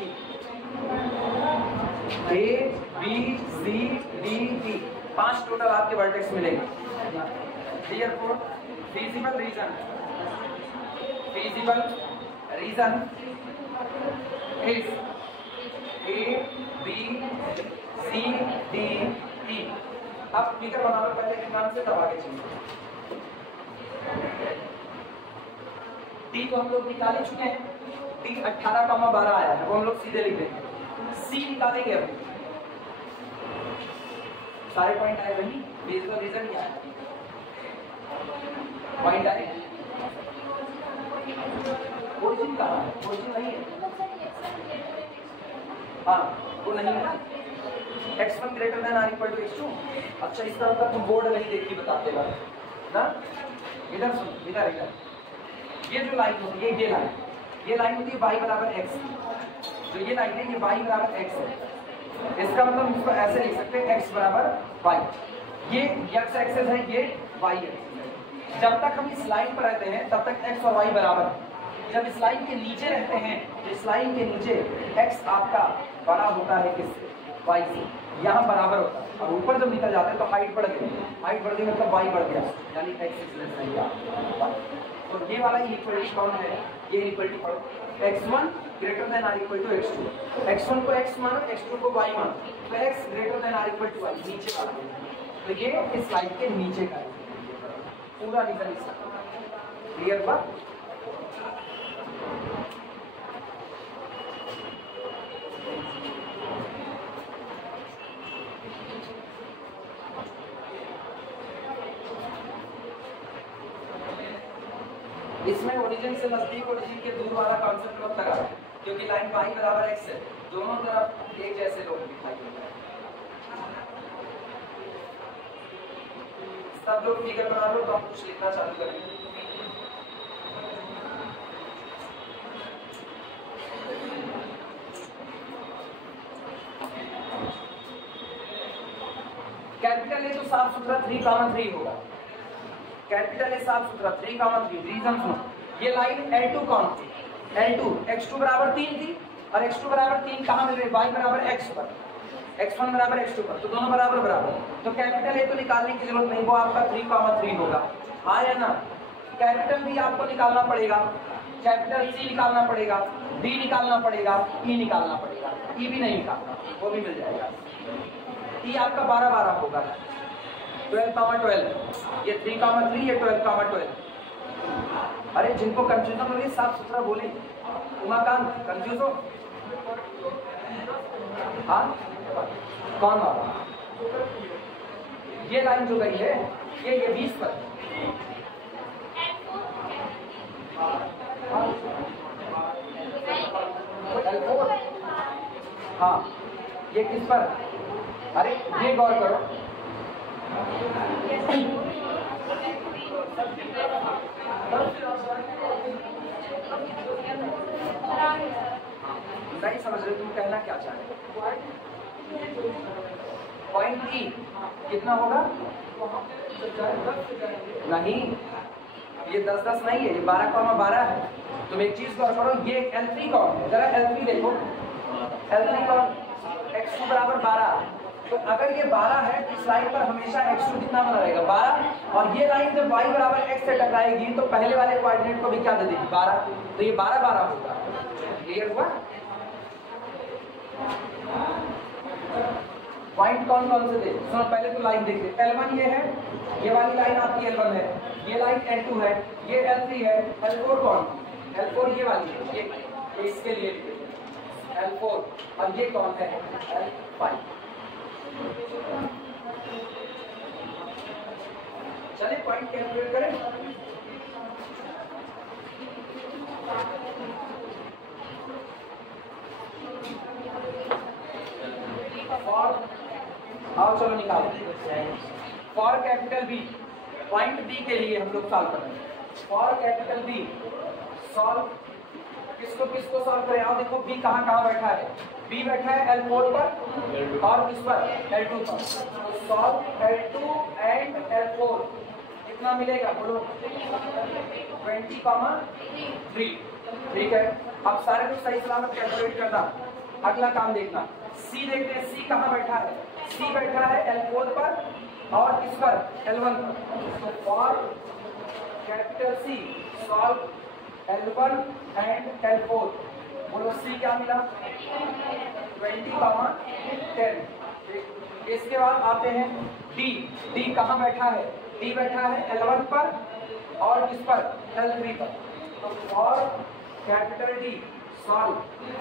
A B C D E, 5 total आपके वर्टेक्स मिलेंगे। Therefore, feasible reason is A B C D E। अब फिगर बना लो पहले ध्यान से, तब आगे चलिए। डी को हम लोग निकाल ही चुके हैं, डी 18,12 आया है, वो हम लोग सीधे लिख देंगे। सी निकालेंगे अभी, सारे पॉइंट आए वही, बेसिक रीजन क्या है, पॉइंट आए। ओरिजिन कहाँ है? ओरिजिन नहीं है, हाँ वो नहीं है ना। x1 greater than or equal to x2। अच्छा इसका मतलब तुम बोर्ड नहीं देख के बताते बात ना। इधर सुन, इधर इधर ये जो लाइन होती है, ये लाइन होती है y बराबर x। तो ये लाइन है, ये y बराबर x है। इसका मतलब हम इसको ऐसे लिख सकते हैं x बराबर y। ये x एक्सिस है, ये y एक्सिस। जब तक हम इस लाइन पर रहते हैं तब तक x और y बराबर है। जब इस लाइन के नीचे रहते हैं, इस लाइन के नीचे x आपका बड़ा होता है किससे? y से, यहाँ बराबर होता है। और ऊपर जब निकल जाते हैं तो हाइट बढ़ गई, हाइट बढ़ गई मतलब y बढ़ गया, यानी x is less than y। तो ये वाला इक्वलिटी कौन है? ये इक्वलिटी पढ़ो, x1 greater than or equal to x2। x1 को x मानो, x2 को y मानो, तो x greater than or equal to y, नीचे वाला। तो ये इस स्लाइड के नीचे का है पूरा रीजन इसका। क्लियर बात? इसमें ओरिजिन से नजदीक, ओरिजिन के दूर वाला कॉन्सेप्ट मत लगा, क्योंकि लाइन y बराबर x है, दोनों तरफ एक जैसे लोग दिखाई देते हैं। सब लोग फिगर बना लो तो हम कुछ लिखना चालू करेंगे। कैपिटल ए तो साफ सुथरा 3,3 होगा। कैपिटल ए साफ सुथरा 3,3। रीजन सुनो, ये लाइन L2 कौन थी? L2 x2 बराबर 3 थी, और x2 बराबर 3 कहाँ मिल रही? y बराबर x पर, x1 बराबर x2 पर, तो दोनों बराबर बराबर। तो कैपिटल ए तो निकालने की जरूरत नहीं, वो आपका 3,3 होगा। हाँ या ना? कैपिटल बी आपको निकालना पड़ेगा, कैपिटल सी निकालना पड़ेगा, डी निकालना पड़ेगा, ई निकालना पड़ेगा। ई भी नहीं निकालना, वो भी मिल जाएगा। ई आपका 12 होगा, 12,12, ये 3,3, ये 12,12। अरे जिनको कंफ्यूजन हो रही है साफ सुथरा बोले। उमाकांत कंफ्यूज हो? हाँ कौन वाला? ये लाइन जो गई है, ये 20 पर। L4 हाँ ये किस पर, अरे ये गौर करो, नहीं समझ रहे तुम कहना क्या चाह रहे। पॉइंट ई कितना होगा, नहीं ये 10-10 नहीं है, ये 12,12 है। तुम एक चीज गौर करो, ये L3 कौन है, जरा L3 देखो, L3 कौन, x2 बराबर 12। तो अगर ये 12 है इस लाइन पर हमेशा x2 कितना बना रहेगा 12, और ये लाइन जब y बराबर x से टकराएगी तो पहले वाले कोऑर्डिनेट को भी क्या दे देगी 12, तो ये 12-12 होगा। क्लियर हुआ। पॉइंट कौन कौन से थे, सुनो पहले तो लाइन देखते, L1 ये है, ये वाली लाइन आपकी L1 है, ये लाइन L2 है, ये L3 है, L4 कौन, L4 ये वाली है, ये इसके लिए L4, और ये कौन है L5। चलिए पॉइंट कैलकुलेट करें। फॉर, आओ चलो निकालो, for capital B, point B के लिए हम लोग सॉल्व करेंगे। फॉर कैपिटल बी सॉल्व, किसको किसको सॉल्व करें, आओ देखो बी कहाँ कहाँ बैठा है, बी बैठा है L4 पर और किस पर L2 पर, सॉल्व L2 एंड L4 कितना मिलेगा बोलो 20,3। ठीक है, अब सारे कुछ सही सलामत कैलकुलेट करना। अगला काम देखना, सी देखते हैं, सी कहाँ बैठा है, सी बैठा है L4 पर और किस पर L1 पर। तो for capital C solve L1 and L4, बोलो सी क्या मिला 20,10। इसके बाद आते हैं डी, डी कहाँ बैठा है, डी बैठा है L1 पर और किस पर L3 पर। तो for capital D solve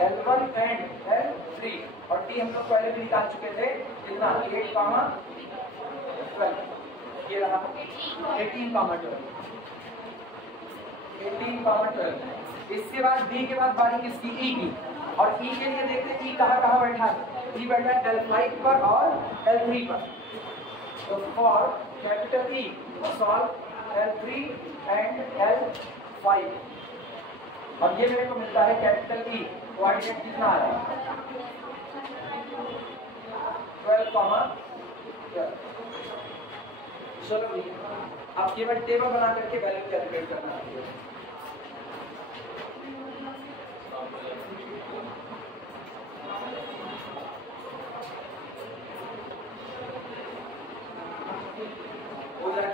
L1 and L3, और डी हम लोग पहले भी निकाल चुके थे कितना 8,12, ये रहा 18,12। इसके बाद बी के बाद बारी किसकी ई की, और ई के लिए देखते हैं ई कहाँ कहाँ बैठा है, ई बैठा है L5 पर और L3 पर। तो for capital E solve L3 and L5, अब ये मेरे को मिलता है कैपिटल ई कोऑर्डिनेट कितना आ रहा है 12,12। चलो आप केवल टेबल बना करके वैल्यू कैलकुलेट करना है।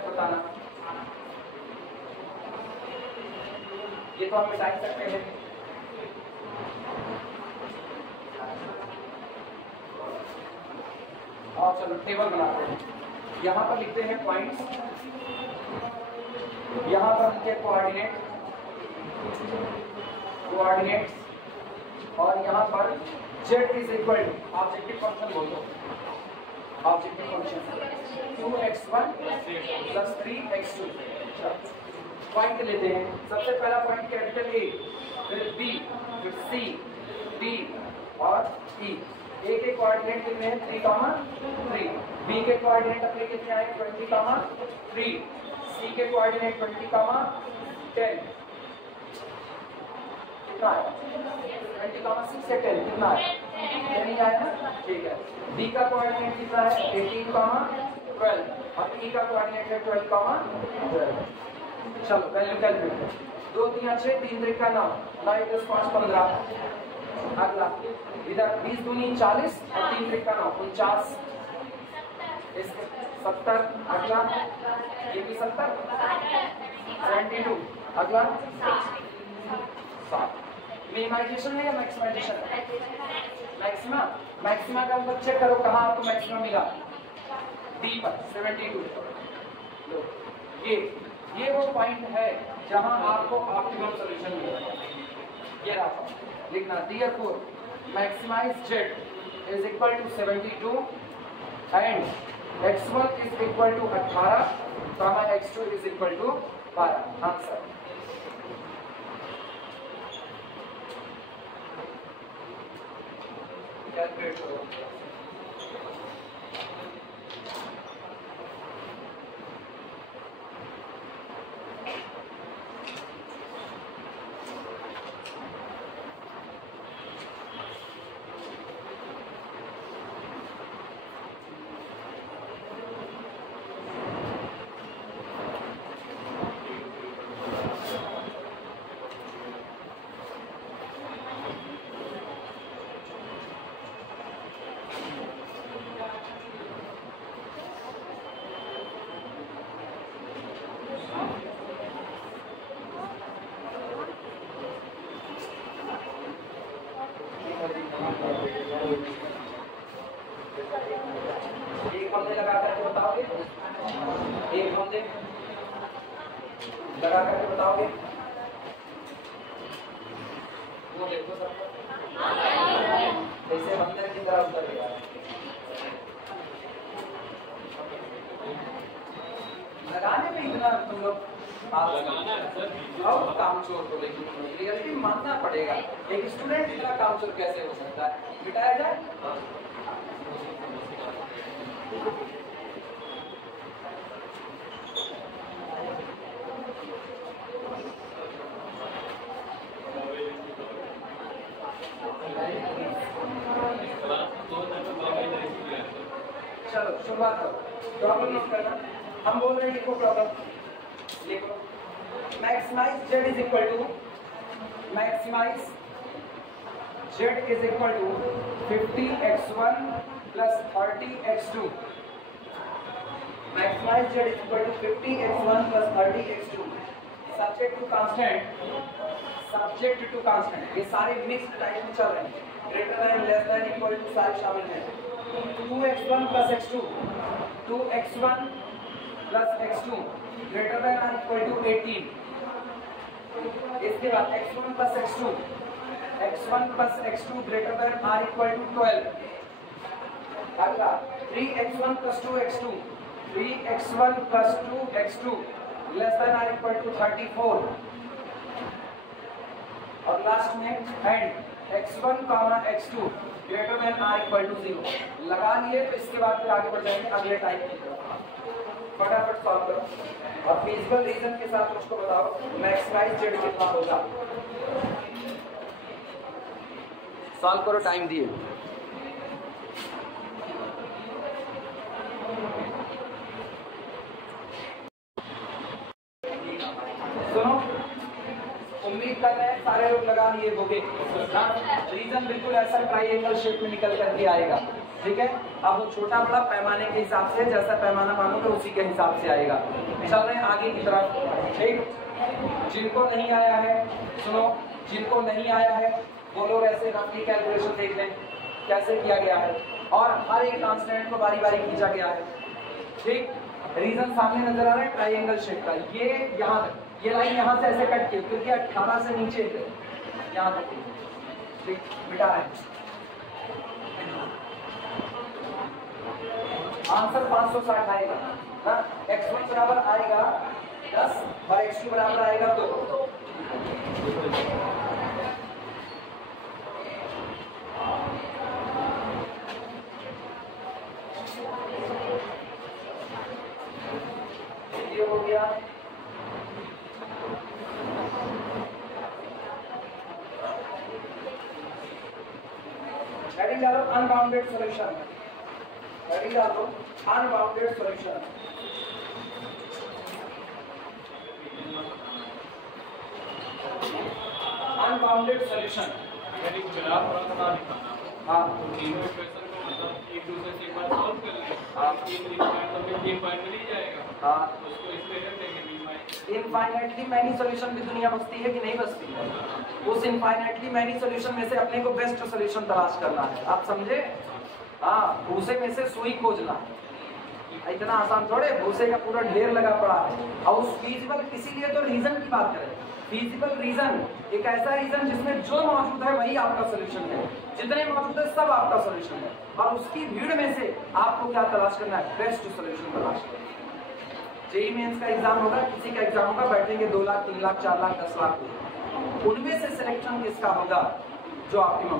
बताना, ये तो हम मिटा ही सकते हैं। और चलो टेबल बनाते हैं, यहाँ पर लिखते हैं पॉइंट्स, यहाँ पर लिखते हैं कोऑर्डिनेट, और यहाँ पर z is equal to objective function बोल दो, objective function 2x1 plus 3x2। Point लेते हैं, सबसे पहला पॉइंट कैपिटल ए, फिर बी, फिर सी, डी और ई। ए के कोऑर्डिनेट कितने हैं 3,3, बी के कोऑर्डिनेट अपने कितने आए 20,3, सी के कोऑर्डिनेट 20,10, कितना आया 20,6 से 10 कितना है 10 आया ना। ठीक है, डी का कोऑर्डिनेट कितना है 18,12, और ई का कोऑर्डिनेट है 12,12। चलो वैल्यू कैलकुलेट, 2 3 6 3 3 का 9, 9 + 5 15। अगला इधर 20 दूनी 40 और 3 3 का 9 49, 70। अगला ये भी 70, 72। अगला 7। मिनिमाइजेशन है या मैक्सिमाइजेशन है, मैक्सिमा, मैक्सिमा का मतलब चेक करो कहाँ आपको मैक्सिमा मिला, डी पर 72। ये वो पॉइंट है जहां आपको ऑप्टिमम सॉल्यूशन मिलेगा। ये रहा लिखना, therefore maximize z is equal to 72 and x1 is equal to 18, comma x2 is equal to 12। Answer calculate calculate करो। एक हमने लगा करके बताओगे, एक हमने लगा करके बताओगे। वो देखो सब जैसे हमने की तरह उतर गया। लगाने में इतना तुम लोग अब काम चोर को लेकिन रियलिटी मानना पड़ेगा। एक स्टूडेंट इतना काम चोर कैसे हो सकता है? मिटाया जाए। चलो शुरुआत करो। प्रॉब्लम नोट करना। हम बोल रहे हैं लिखो प्रॉब्लम लिखो। Maximise z is equal to maximise z is equal to 50x1 plus 30x2। Maximise z is equal to 50x1 plus 30x2 subject to constant. ये सारे मिक्स्ड टाइप में चल रहे हैं। Greater than less than equal to सारे शामिल हैं। 2x1 plus x2 2x1 plus x2 greater than और इक्वल टू 18। इसके बाद x1 plus x2 greater than और इक्वल टू 12। अगला 3x1 plus 2x2 3x1 plus 2x2 less then और equal to 34। और लास्ट में and x1 x2 greater than और equal to 0 लगा लिए। तो इसके बाद फिर आगे बढ़ जाएंगे अगले टाइप की तरफ। फटाफट सॉल्व करो और फिजिकल रीजन के साथ मुझको बताओ मैक्सिमाइज z कितना होगा। सॉल्व करो, टाइम दिए। सुनो, उम्मीद कर रहे हैं सारे लोग लगा लिए होंगे। रीजन बिल्कुल ऐसा ट्राइंगल शेप में निकल करके आएगा। ठीक है, अब वो छोटा बड़ा पैमाने के हिसाब से जैसा पैमाना मानोगे उसी के हिसाब से आएगा। चल रहे हैं आगे की तरफ। ठीक, जिनको नहीं आया है सुनो, जिनको नहीं आया है वो लोग ऐसे रफली कैलकुलेशन देख लें कैसे किया गया है और हर एक कांस्टेंट को बारी बारी खींचा गया है। ठीक, रीजन सामने नजर आ रहा है ट्राइंगल शेप का। ये यहाँ तक, ये लाइन यहाँ से ऐसे कट की क्योंकि 18 से नीचे यहाँ तक। ठीक, मिटा रहे हैं। आंसर 560 आएगा ना। x1 बराबर आएगा 10 और x2 बराबर आएगा 2। ये हो गया। हेडिंग डालो अनबाउंडेड सॉल्यूशन। हेडिंग डालो अनबाउंडेड सॉल्यूशन। अनबाउंडेड सॉल्यूशन हाँ एक दूसरे से एक बार सॉल्व कर लें। आप एक पॉइंट तो फिर ये पॉइंट मिल ही जाएगा। हाँ, उसको इस पे रख देंगे। इनफाइनाइटली मैनी सॉल्यूशन भी दुनिया बसती है कि नहीं बसती है? उस इनफाइनाइटली मैनी सॉल्यूशन में से अपने को बेस्ट सॉल्यूशन तलाश करना है। आप समझे? हाँ, भूसे में से सुई खोजना। इतना आसान थोड़े, भूसे का पूरा ढेर लगा पड़ा है। और उस फीजिबल, इसीलिए तो रीजन की बात करें। फीजिबल रीजन एक ऐसा रीजन जिसमें जो मौजूद है वही आपका सॉल्यूशन है। जितने मौजूद है सब आपका सॉल्यूशन है। और उसकी भीड़ में से आपको क्या तलाश करना है? बेस्ट सॉल्यूशन तलाश करना है। जेईई मेंस का एग्जाम होगा, किसी का एग्जाम होगा, बैठेंगे 2 लाख 3 लाख 4 लाख 10 लाख, उनमें से सिलेक्शन किसका होगा जो ऑप्टिमम।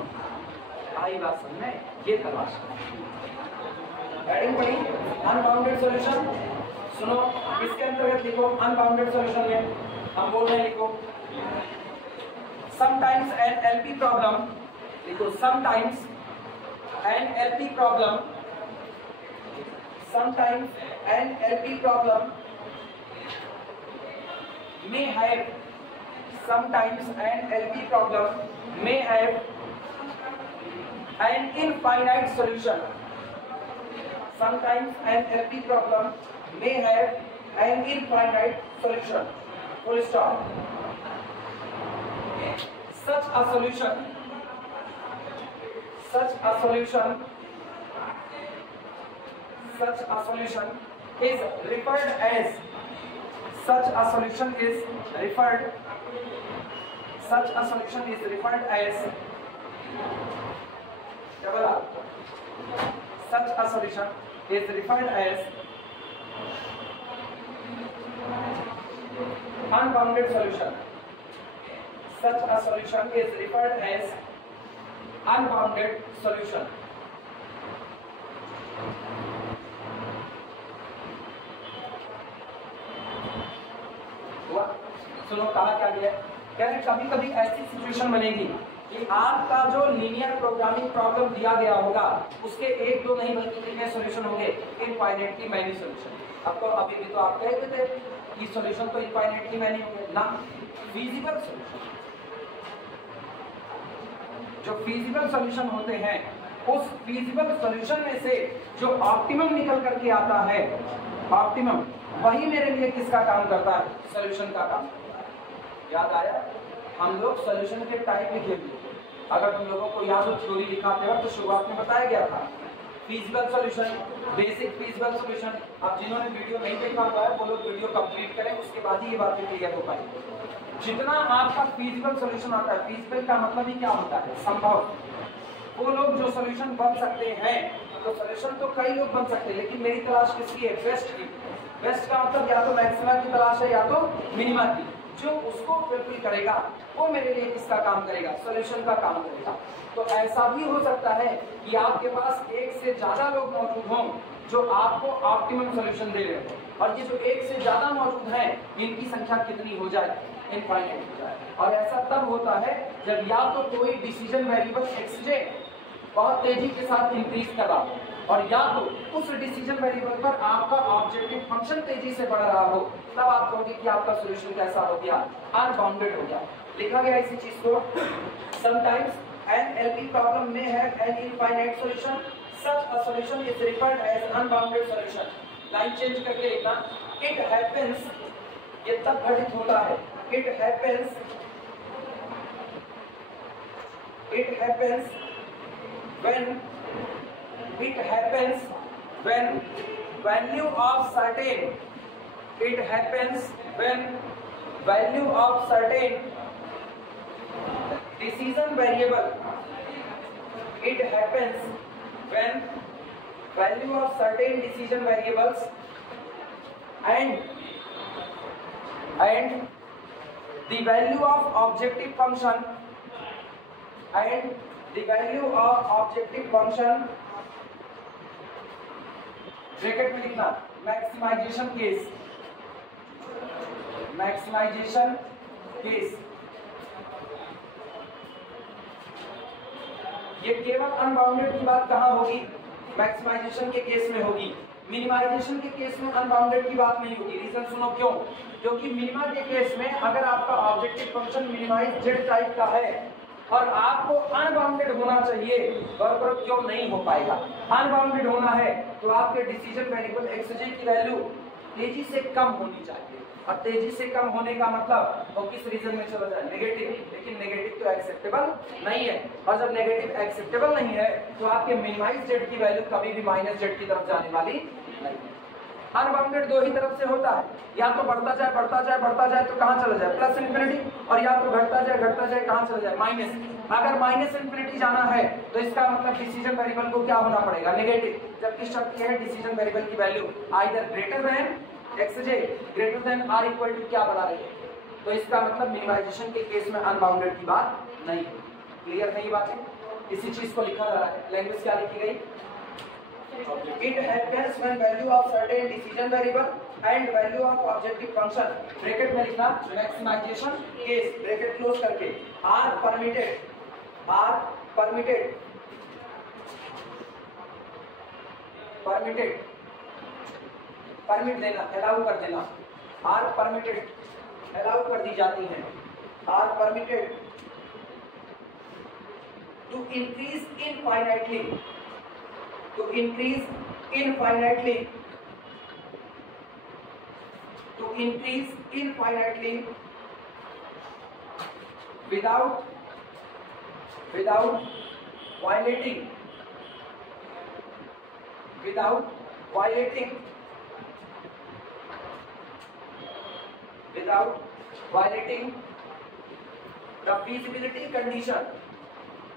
आई बात समझ में, ये तलाश हेडिंग पढ़ी अनबाउंडेड सॉल्यूशन। सुनो इसके अंतर्गत लिखो अनबाउंडेड सॉल्यूशन में हम बोल रहे हैं लिखो समटाइम्स एन एलपी प्रॉब्लम, लिखो sometimes N LP problem, sometimes an LP problem may have, sometimes an LP problem may have an infinite solution, sometimes an LP problem may have an infinite solution, full stop. Such a solution is referred as, such a solution is referred as, double R, such a solution is referred as unbounded solution, such a solution is referred as unbounded solution. सुनो कहा क्या गया, कह रहे कभी कभी ऐसी situation बनेगी कि आपका जो लीनियर प्रोग्रामिंग प्रॉब्लम दिया गया होगा उसके एक दो नहीं बल्कि कितने सॉल्यूशन होंगे, इनफाइनाइटली मैनी सॉल्यूशन। अब तो अभी भी तो आप कहते थे कि सॉल्यूशन तो इनफाइनाइटली मैनी होंगे ना, फिजिबल सॉल्यूशन, जो फिजिबल सॉल्यूशन होते हैं उस फिजिबल सॉल्यूशन में से जो ऑप्टिमम निकल करके आता है, ऑप्टिमम, वही मेरे लिए किसका काम करता है, सॉल्यूशन का काम। याद आया, हम लोग सॉल्यूशन के टाइप लिखे हुए, अगर तुम लोगों को याद हो थ्योरी लिखाते वक्त तो शुरुआत में बताया गया था feasible solution, basic feasible solution. अब जिन्होंने वीडियो नहीं देखा हुआ है वो लोग वीडियो कंप्लीट करें, उसके बाद ही ये बातें क्लियर हो पाएंगी। जितना आपका फिजिबल सॉल्यूशन आता है, फिजिबल का मतलब ही क्या होता है, संभव, वो लोग जो सॉल्यूशन बन सकते हैं, तो सॉल्यूशन तो कई लोग बन सकते हैं लेकिन मेरी तलाश किसकी है, बेस्ट की। बेस्ट का मतलब या तो मैक्सिमा की तलाश है या तो मिनिमा की, जो उसको फुलफिल करेगा वो मेरे लिए किसका काम करेगा, सॉल्यूशन का काम करेगा। तो ऐसा भी हो सकता है कि आपके पास एक से ज्यादा लोग मौजूद हों जो आपको ऑप्टिमम सॉल्यूशन दे रहे हो, और ये जो एक से ज्यादा मौजूद हैं इनकी संख्या कितनी हो जाए, इनफाइनाइट हो जाए। और ऐसा तब होता है जब या तो कोई डिसीजन वेरिएबल एक्सजे बहुत तेजी के साथ इंक्रीज कर रहा हो, और या तो उस डिसीजन वेरिएबल पर आपका ऑब्जेक्टिव फंक्शन तेजी से बढ़ रहा हो, तब आप कहोगे कि आपका सॉल्यूशन कैसा हो गया, अनबाउंडेड हो गया। लिखा गया इसी चीज को, sometimes an LP problem may have an infinite solution, such a solution is referred as unbounded solution। Line change करके लिखना, it happens, ये तब घटित होता है, it happens when value of certain, it happens when value of certain decision variable, it happens when value of certain decision variables and the value of objective function bracket में लिखना, maximisation case, ये केवल unbounded की बात कहाँ होगी, maximisation के case में होगी। मिनिमाइजेशन के केस में अनबाउंडेड की बात नहीं होगी। रीजन सुनो क्यों, क्योंकि मिनिमा के केस में अगर आपका objective function minimise z type का है और आपको अनबाउंडेड होना चाहिए, बराबर क्यों नहीं हो पाएगा। अनबाउंडेड होना है तो आपके डिसीजन वेरिएबल एक्सजे की वैल्यू तेजी से कम होनी चाहिए, और तेजी से कम होने का मतलब वो किस रीजन में चला जाए, नेगेटिव। लेकिन नेगेटिव तो एक्सेप्टेबल नहीं है, और जब नेगेटिव एक्सेप्टेबल नहीं है तो आपके मिनिमाइज जेड की वैल्यू कभी भी माइनस जेड की तरफ जाने वाली नहीं है। अनबाउंडेड दो ही तरफ से होता है, या तो बढ़ता जाए तो कहां चला जाए, प्लस इन्फिनिटी, और या तो घटता जाए कहां चला जाए, माइनस। अगर माइनस इन्फिनिटी जाना है तो इसका मतलब डिसीजन वेरिएबल को क्या होना पड़ेगा, नेगेटिव। जबकि शर्त यह है डिसीजन वेरिएबल की value either greater than x j, greater than or equal to क्या बना रही है, तो इसका मतलब मिनिमाइजेशन के केस में अनबाउंडेड की बात नहीं है। क्लियर है ये बातें? इसी चीज को लिखा जा रहा है। लैंग्वेज क्या लिखी गई? It happens when value of certain decision variable and value of objective function bracket में लिखना maximization case ब्रैकेट क्लोज करके are permitted permit देना, allow कर देना, are permitted allow कर दी जाती हैं, are permitted to increase infinitely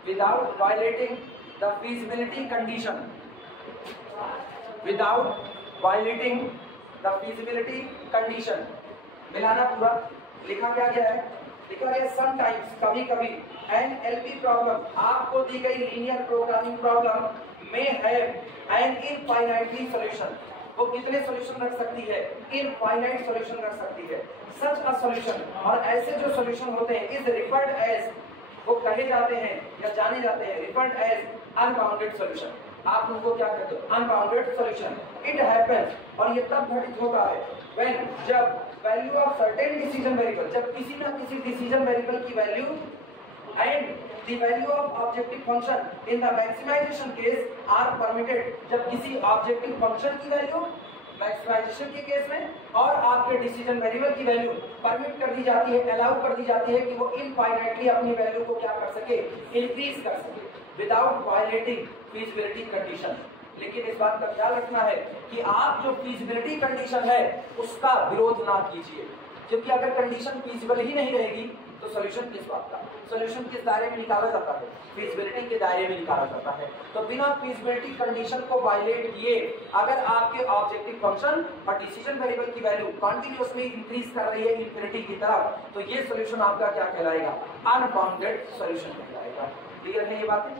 without violating the feasibility condition, without violating the feasibility condition मिलाना पूरा लिखा क्या गया है? लिखा गया समटाइम्स कभी कभी एन एलपी प्रॉब्लम आपको दी गई लीनियर प्रोग्रामिंग प्रॉब्लम में है एन इनफाइनाइटली सॉल्यूशन। वो कितने सॉल्यूशन रख सकती है? इनफाइनाइट सॉल्यूशन रख सकती है। सच अ सॉल्यूशन और ऐसे जो सॉल्यूशन होते हैं इज रिफर्ड एज वो कहे जाते हैं या जाने जाते हैं रिफर्ड एज अनबाउंडेड सॉल्यूशन। आप उनको क्या कहते हो? Unbounded solution. इट हैपेंस और ये तब घटित होता है व्हेन जब value of certain decision variable जब किसी ना किसी डिसीजन वेरिएबल की value and the value of objective function in the maximisation case are permitted जब किसी ऑब्जेक्टिव फंक्शन की वैल्यू मैक्सिमाइजेशन के केस में और आपके डिसीजन वेरिएबल की वैल्यू परमिट कर दी जाती है, अलाउ कर दी जाती है कि वो इनफाइनाइटली अपनी वैल्यू को क्या कर सके? इंक्रीज कर सके विदाउट वायलेटिंग फीजिबिलिटी कंडीशन। लेकिन इस बात का ख्याल रखना है कि आप जो फीजिबिलिटी कंडीशन है उसका विरोध ना कीजिए, क्योंकि अगर कंडीशन फीजिबल ही नहीं रहेगी तो सॉल्यूशन किस बात का? सॉल्यूशन किस दायरे में निकाला जाता है? फीजिबिलिटी के दायरे में निकाला जाता है। तो बिना फीजिबिलिटी कंडीशन को वायलेट किए अगर आपके ऑब्जेक्टिव फंक्शन और डिसीजन वेरिएबल की वैल्यू कंटिन्यूअसली इंक्रीज कर रही है इंफिनिटी की तरफ, तो ये सॉल्यूशन आपका क्या कहलाएगा? अनबाउंडेड सॉल्यूशन कहलाएगा। क्लियर है ये बातें?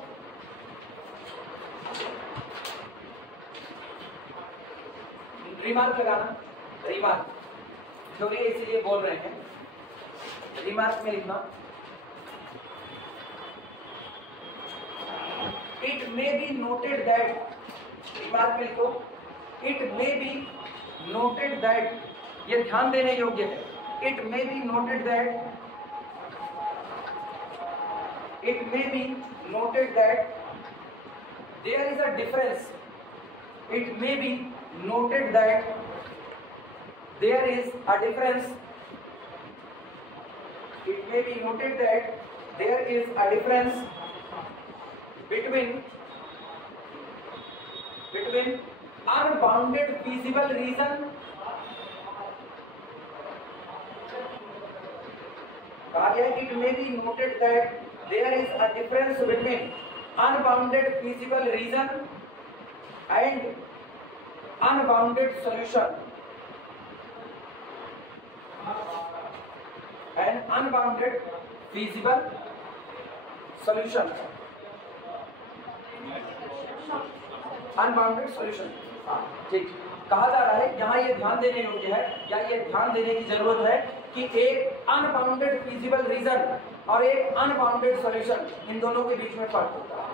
रिमार्क लगाना, रिमार्क जो भी इसीलिए बोल रहे हैं, रिमार्क में लिखना it may be noted that, remark में लिखो it may be noted that, ये ध्यान देने योग्य है। It may be noted that, it may be noted that there is a difference, it may be noted that there is a difference, it may be noted that there is a difference between unbounded feasible reason कहा गया it may be noted that there is a difference between unbounded feasible reason and unbounded solution, an unbounded feasible solution, unbounded solution। ठीक कहा जा रहा है यहाँ, ये ध्यान देने योग्य है या ये ध्यान देने की जरूरत है कि एक अनबाउंडेड फीजिबल रीजन और एक अनबाउंडेड सॉल्यूशन इन दोनों के बीच में फर्क होता है।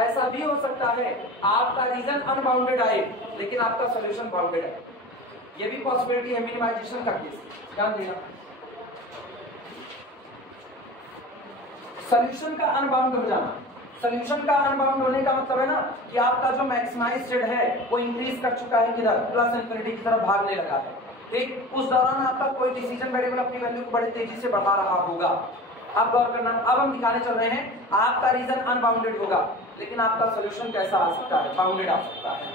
ऐसा भी हो सकता है आपका रीजन अनबाउंडेड आए लेकिन आपका सॉल्यूशन बाउंडेड है, ये भी पॉसिबिलिटी है मिनिमाइजेशन का केस, ध्यान देना। सॉल्यूशन का अनबाउंड हो जाना, सॉल्यूशन का अनबाउंड होने का मतलब है ना कि आपका जो मैक्सिमाइज्ड है वो इंक्रीज कर चुका है, किधर? प्लस इंफिनिटी की तरफ भागने लगा है। ठीक उस दौरान आपका कोई डिसीजन वेरिएबल अपनी वैल्यू को बड़ी तेजी से बढ़ा रहा होगा। अब गौर करना, अब हम दिखाने चल रहे हैं आपका रीजन अनबाउंडेड होगा लेकिन आपका सॉल्यूशन कैसा आ सकता है? बाउंडेड आ सकता है।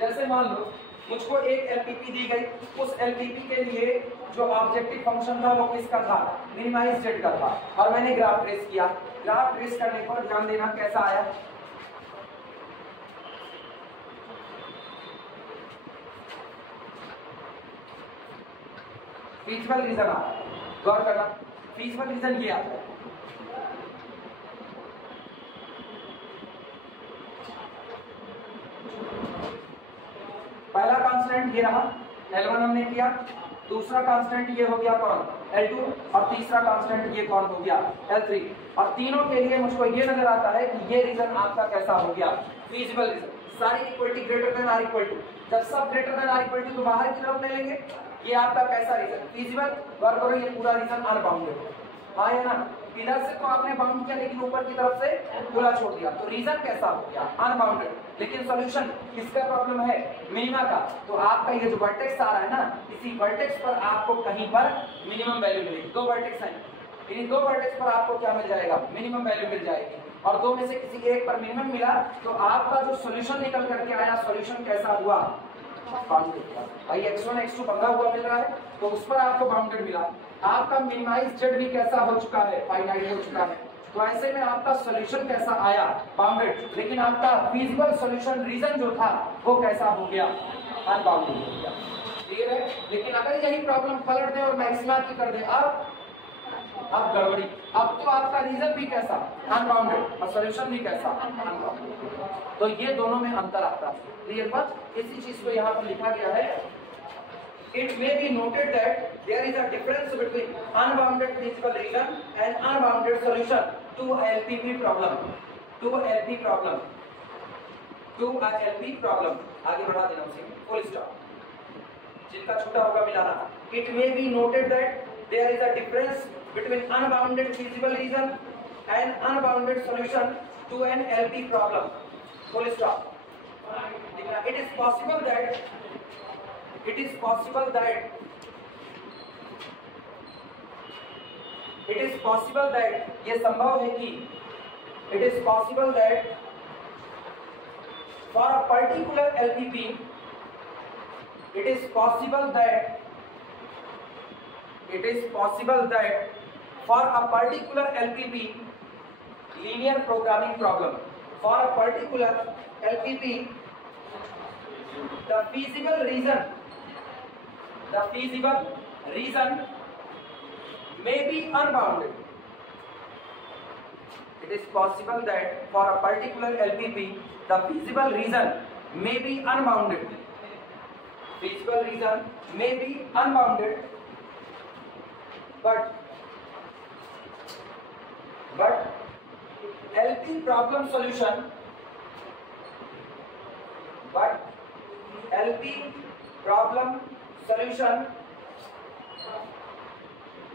जैसे मान लो मुझको एक एलपीपी दी गई, उस एलपीपी के लिए जो ऑब्जेक्टिव फंक्शन था वो किसका था? मिनिमाइज्ड का था, और मैंने ग्राफ ट्रेस किया। ग्राफ ट्रेस करने पर ध्यान देना कैसा आया? फीजिबल रीजन आता है। गौर करना, फीजिबल रीजन ये आता है। पहला कांस्टेंट ये रहा L1 हमने किया, दूसरा कांस्टेंट ये हो गया कौन L2 और तीसरा कांस्टेंट ये कौन हो गया L3। और तीनों के लिए मुझको ये नजर आता है कि ये रीजन आपका कैसा हो गया फीजिबल रीजन। सारी equality greater than or equal to, जब सब greater than or equal to तो बाहर की तरफ ले लेंगे। ये आपका कैसा रीजन फीजिबल, गौर करो ये पूरा रीजन अनबाउंडेड, हाँ या ना, इधर से तो आपने बाउंड किया लेकिन ऊपर की तरफ से खुला छोड़ दिया, तो रीजन कैसा हो गया अनबाउंडेड। लेकिन सॉल्यूशन किसका प्रॉब्लम है मिनिमा का, तो आपका ये जो वर्टेक्स आ रहा है ना, इसी वर्टेक्स पर आपको कहीं पर मिनिमम वैल्यू मिलेगी। दो वर्टेक्स हैं, इन दो वर्टेक्स पर आपको क्या मिल जाएगा मिनिमम वैल्यू मिल जाएगी, और दो में से किसी एक पर मिनिमम मिला तो आपका जो सॉल्यूशन निकल करके आया सॉल्यूशन कैसा हुआ बाउंडेड। भाई x1 x2 बंधा हुआ मिल रहा है तो उस पर आपको बाउंडेड मिला, आपका मिनिमाइज जेड भी कैसा हो चुका है फाइनाइट हो चुका है, तो ऐसे में आपका सॉल्यूशन कैसा आया बाउंडेड, लेकिन आपका फीजिबल सॉल्यूशन रीजन जो था वो कैसा हो गया अनबाउंडेड हो गया। क्लियर है। लेकिन अगर यही प्रॉब्लम पलट दे और मैक्सिमा की कर दे, अब गड़बड़ी, अब तो आपका रीजन भी कैसा अनबाउंडेड और सॉल्यूशन भी कैसा अनबाउंडेड, तो ये दोनों में अंतर आता है। क्लियर बात, इसी चीज को यहाँ पर लिखा गया है। It may be noted that there is a difference between unbounded feasible reason and unbounded solution to a LPP problem. To a LP problem. To a LP problem. आगे बढ़ा देना उसे full stop. जिनका छोटा होगा मिलाना। It may be noted that there is a difference between unbounded feasible reason and unbounded solution to an LP problem. Full stop. It is possible that it is possible that ये संभव है कि it is possible that for a particular LPP it is possible that for a particular LPP linear programming problem, for a particular LPP the feasible reason may be unbounded. It is possible that for a particular LPP the feasible reason may be unbounded. Feasible reason may be unbounded, but LP problem solution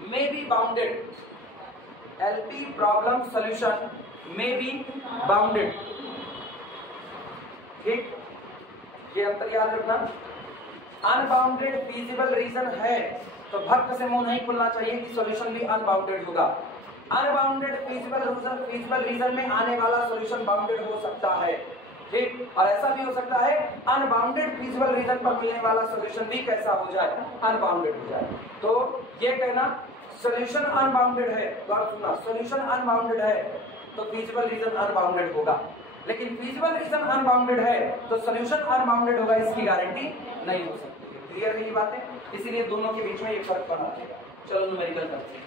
may be bounded. LP problem solution may be bounded. ठीक, ये अंतर याद रखना। Unbounded feasible reason है तो भक्त से मुंह नहीं खुलना चाहिए कि सॉल्यूशन भी अनबाउंडेड होगा। अनबाउंडेड फीजिबल रीजन में आने वाला सॉल्यूशन बाउंडेड हो सकता है, ठीक, और ऐसा भी हो सकता है अनबाउंडेड फीजिबल रीजन पर मिलने वाला सॉल्यूशन भी कैसा हो जाए अनबाउंडेड हो जाए। तो ये कहना सॉल्यूशन अनबाउंडेड है, गौर सुनना, सॉल्यूशन अनबाउंडेड है तो फीजिबल रीजन अनबाउंडेड होगा, लेकिन फीजिबल रीजन अनबाउंडेड है तो सॉल्यूशन अनबाउंडेड होगा, इसकी गारंटी नहीं हो सकती। क्लियर है ये बातें, इसीलिए दोनों के बीच में ये फर्क बना रहेगा। चलो न्यूमेरिकल करते हैं,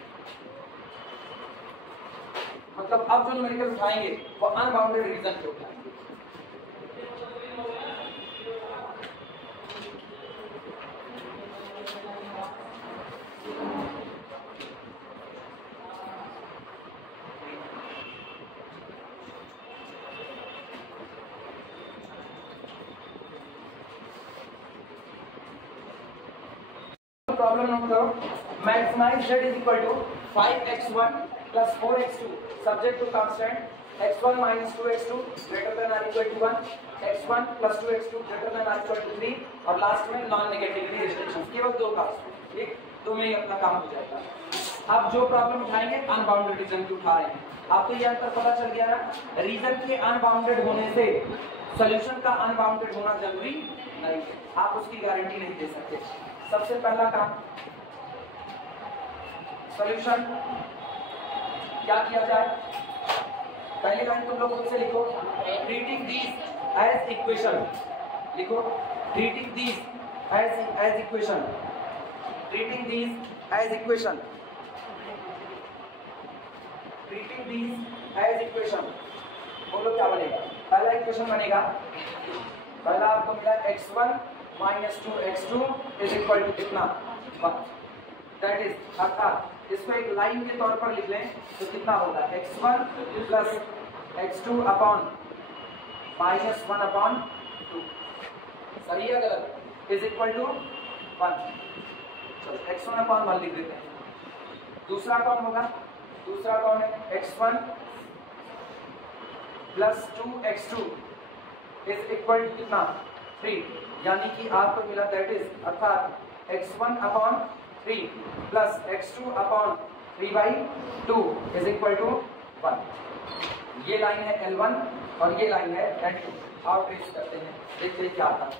मतलब अब जो न्यूमेरिकल उठाएंगे वो अनबाउंडेड रीजन के उठाएंगे। प्रॉब्लम नोट करो, maximise z is equal to 5x1 plus 4x2 subject to constant x1 minus 2x2 greater than or equal to 1, x1 plus 2x2 greater than or equal to 3, और last में non negativity restrictions, केवल दो constant, ठीक, तो में अपना काम हो जाएगा। अब जो प्रॉब्लम उठाएंगे अनबाउंडेड रीजन की उठा रहे हैं। अब तो ये अंतर पता चल गया ना, रीजन के अनबाउंडेड होने से सॉल्यूशन का अनबाउंडेड होना जरूरी नहीं, आप उसकी गारंटी नहीं दे सकते। सबसे पहला काम सॉल्यूशन क्या किया जाए, पहली लाइन तुम लोग खुद से लिखो, ट्रीटिंग दीज एज इक्वेशन, लिखो treating these as equation, treating these as equation, treating these as equation. बोलो क्या बनेगा, पहला इक्वेशन बनेगा, पहला आपको मिला x1 minus 2x2 is equal to कितना 1। दैट इज अर्थात इसको एक लाइन के तौर पर लिख लें तो कितना होगा x1 plus x2 upon minus 1 upon 2। सही है गलत? Is equal to 1। चलो x1 अपॉन 1 लिख देते हैं। दूसरा कौन होगा? दूसरा कौन है x1 plus 2x2 is equal to कितना 3। यानी कि आपको मिला दैट इज अर्थात x1 upon 3 plus x2 upon 3/2 is equal to 1। ये लाइन है L1 और ये लाइन है L2। आप ट्रेस करते हैं, देखते हैं क्या आता है।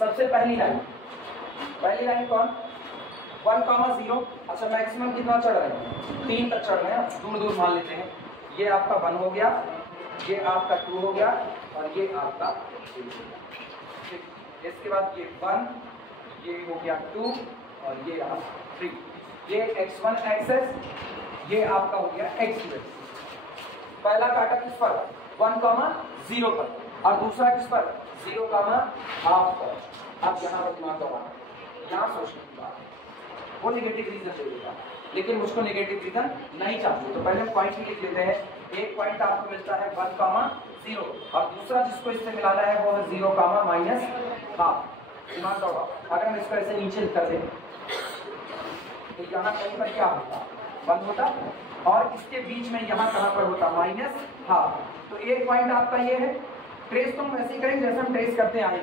सबसे पहली लाइन कौन 1,0। अच्छा मैक्सिमम कितना चढ़ रहे हैं 3 तक चढ़ रहे हैं। दूर दूर मान लेते हैं। ये आपका 1 हो गया, ये आपका 2 हो गया और ये आपका 3 हो गया। इसके बाद ये 1, ये हो गया 2 और ये रहा 3। ये x1 एक्सेस, ये आपका हो गया x2 एक्सेस। पहला काटा किस पर 1,0 पर और दूसरा किस पर 0,5 पर। अब यहाँ पर दिमाग दबाना, यहाँ सोचने की बात है। वो नेगेटिव रीजन दे देगा लेकिन मुझको नेगेटिव रीजन नहीं चाहिए, तो पहले पॉइंट ही लिख लेते हैं। एक पॉइंट आपको मिलता है 1,0 और दूसरा जिसको इससे मिलाना है वो है 0,-1/2। दिमाग दबाओ। अगर हम इसको ऐसे नीचे कर दें तो यहाँ कहीं पर क्या होता 1 होता और इसके बीच में यहाँ कहाँ पर होता -1/2। तो एक पॉइंट आपका ये है। ट्रेस तो हम ऐसे ही करेंगे जैसे हम ट्रेस करते आए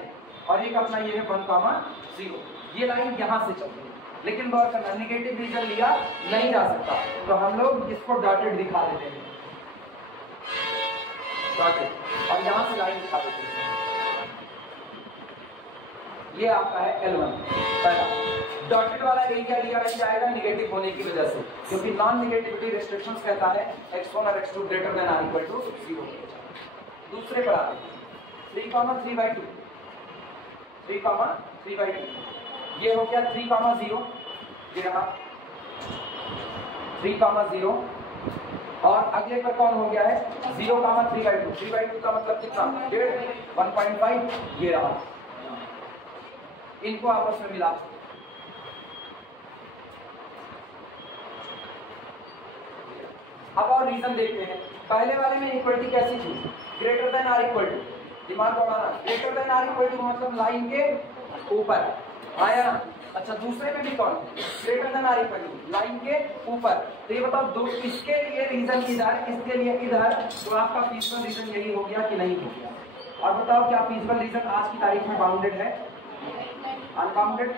और एक अपना ये है 1,0। ये लाइन यहाँ से चलती है लेकिन गौर करना नेगेटिव रीजन लिया नहीं जा सकता, तो हम लोग इसको डॉटेड दिखा देते हैं, डॉटेड, और यहाँ से लाइन दिखा देते हैं। ये आपका है L1 पहला। डॉटेड वाला एरिया लिया नहीं जाएगा नेगेटिव होने की वजह से, क्योंकि नॉन नेगेटिविटी रिस्ट्रिक्शंस कहता है x1 और x2 greater than or equal to 0। दूसरे पर आते 3,3/2 ये हो गया 3,0, ये रहा 3,0 और अगले पर कौन हो गया है 0,3/2। 3/2 का मतलब कितना 1.5 ये रहा। इनको आपस में मिला अब और रीजन देखते हैं। पहले वाले में इक्वलिटी कैसी थी greater than or equal to. दिमाग दौड़ाना, greater than or equal to मतलब लाइन के ऊपर आया ना। अच्छा दूसरे में भी कौन greater than or equal to line के ऊपर। तो ये बताओ दो इसके लिए रीजन इधर, इसके लिए इधर, तो आपका फीजिबल रीजन यही हो गया कि नहीं हो गया। और बताओ क्या फीजिबल रीजन आज की तारीख में बाउंडेड है अनबाउंडेड?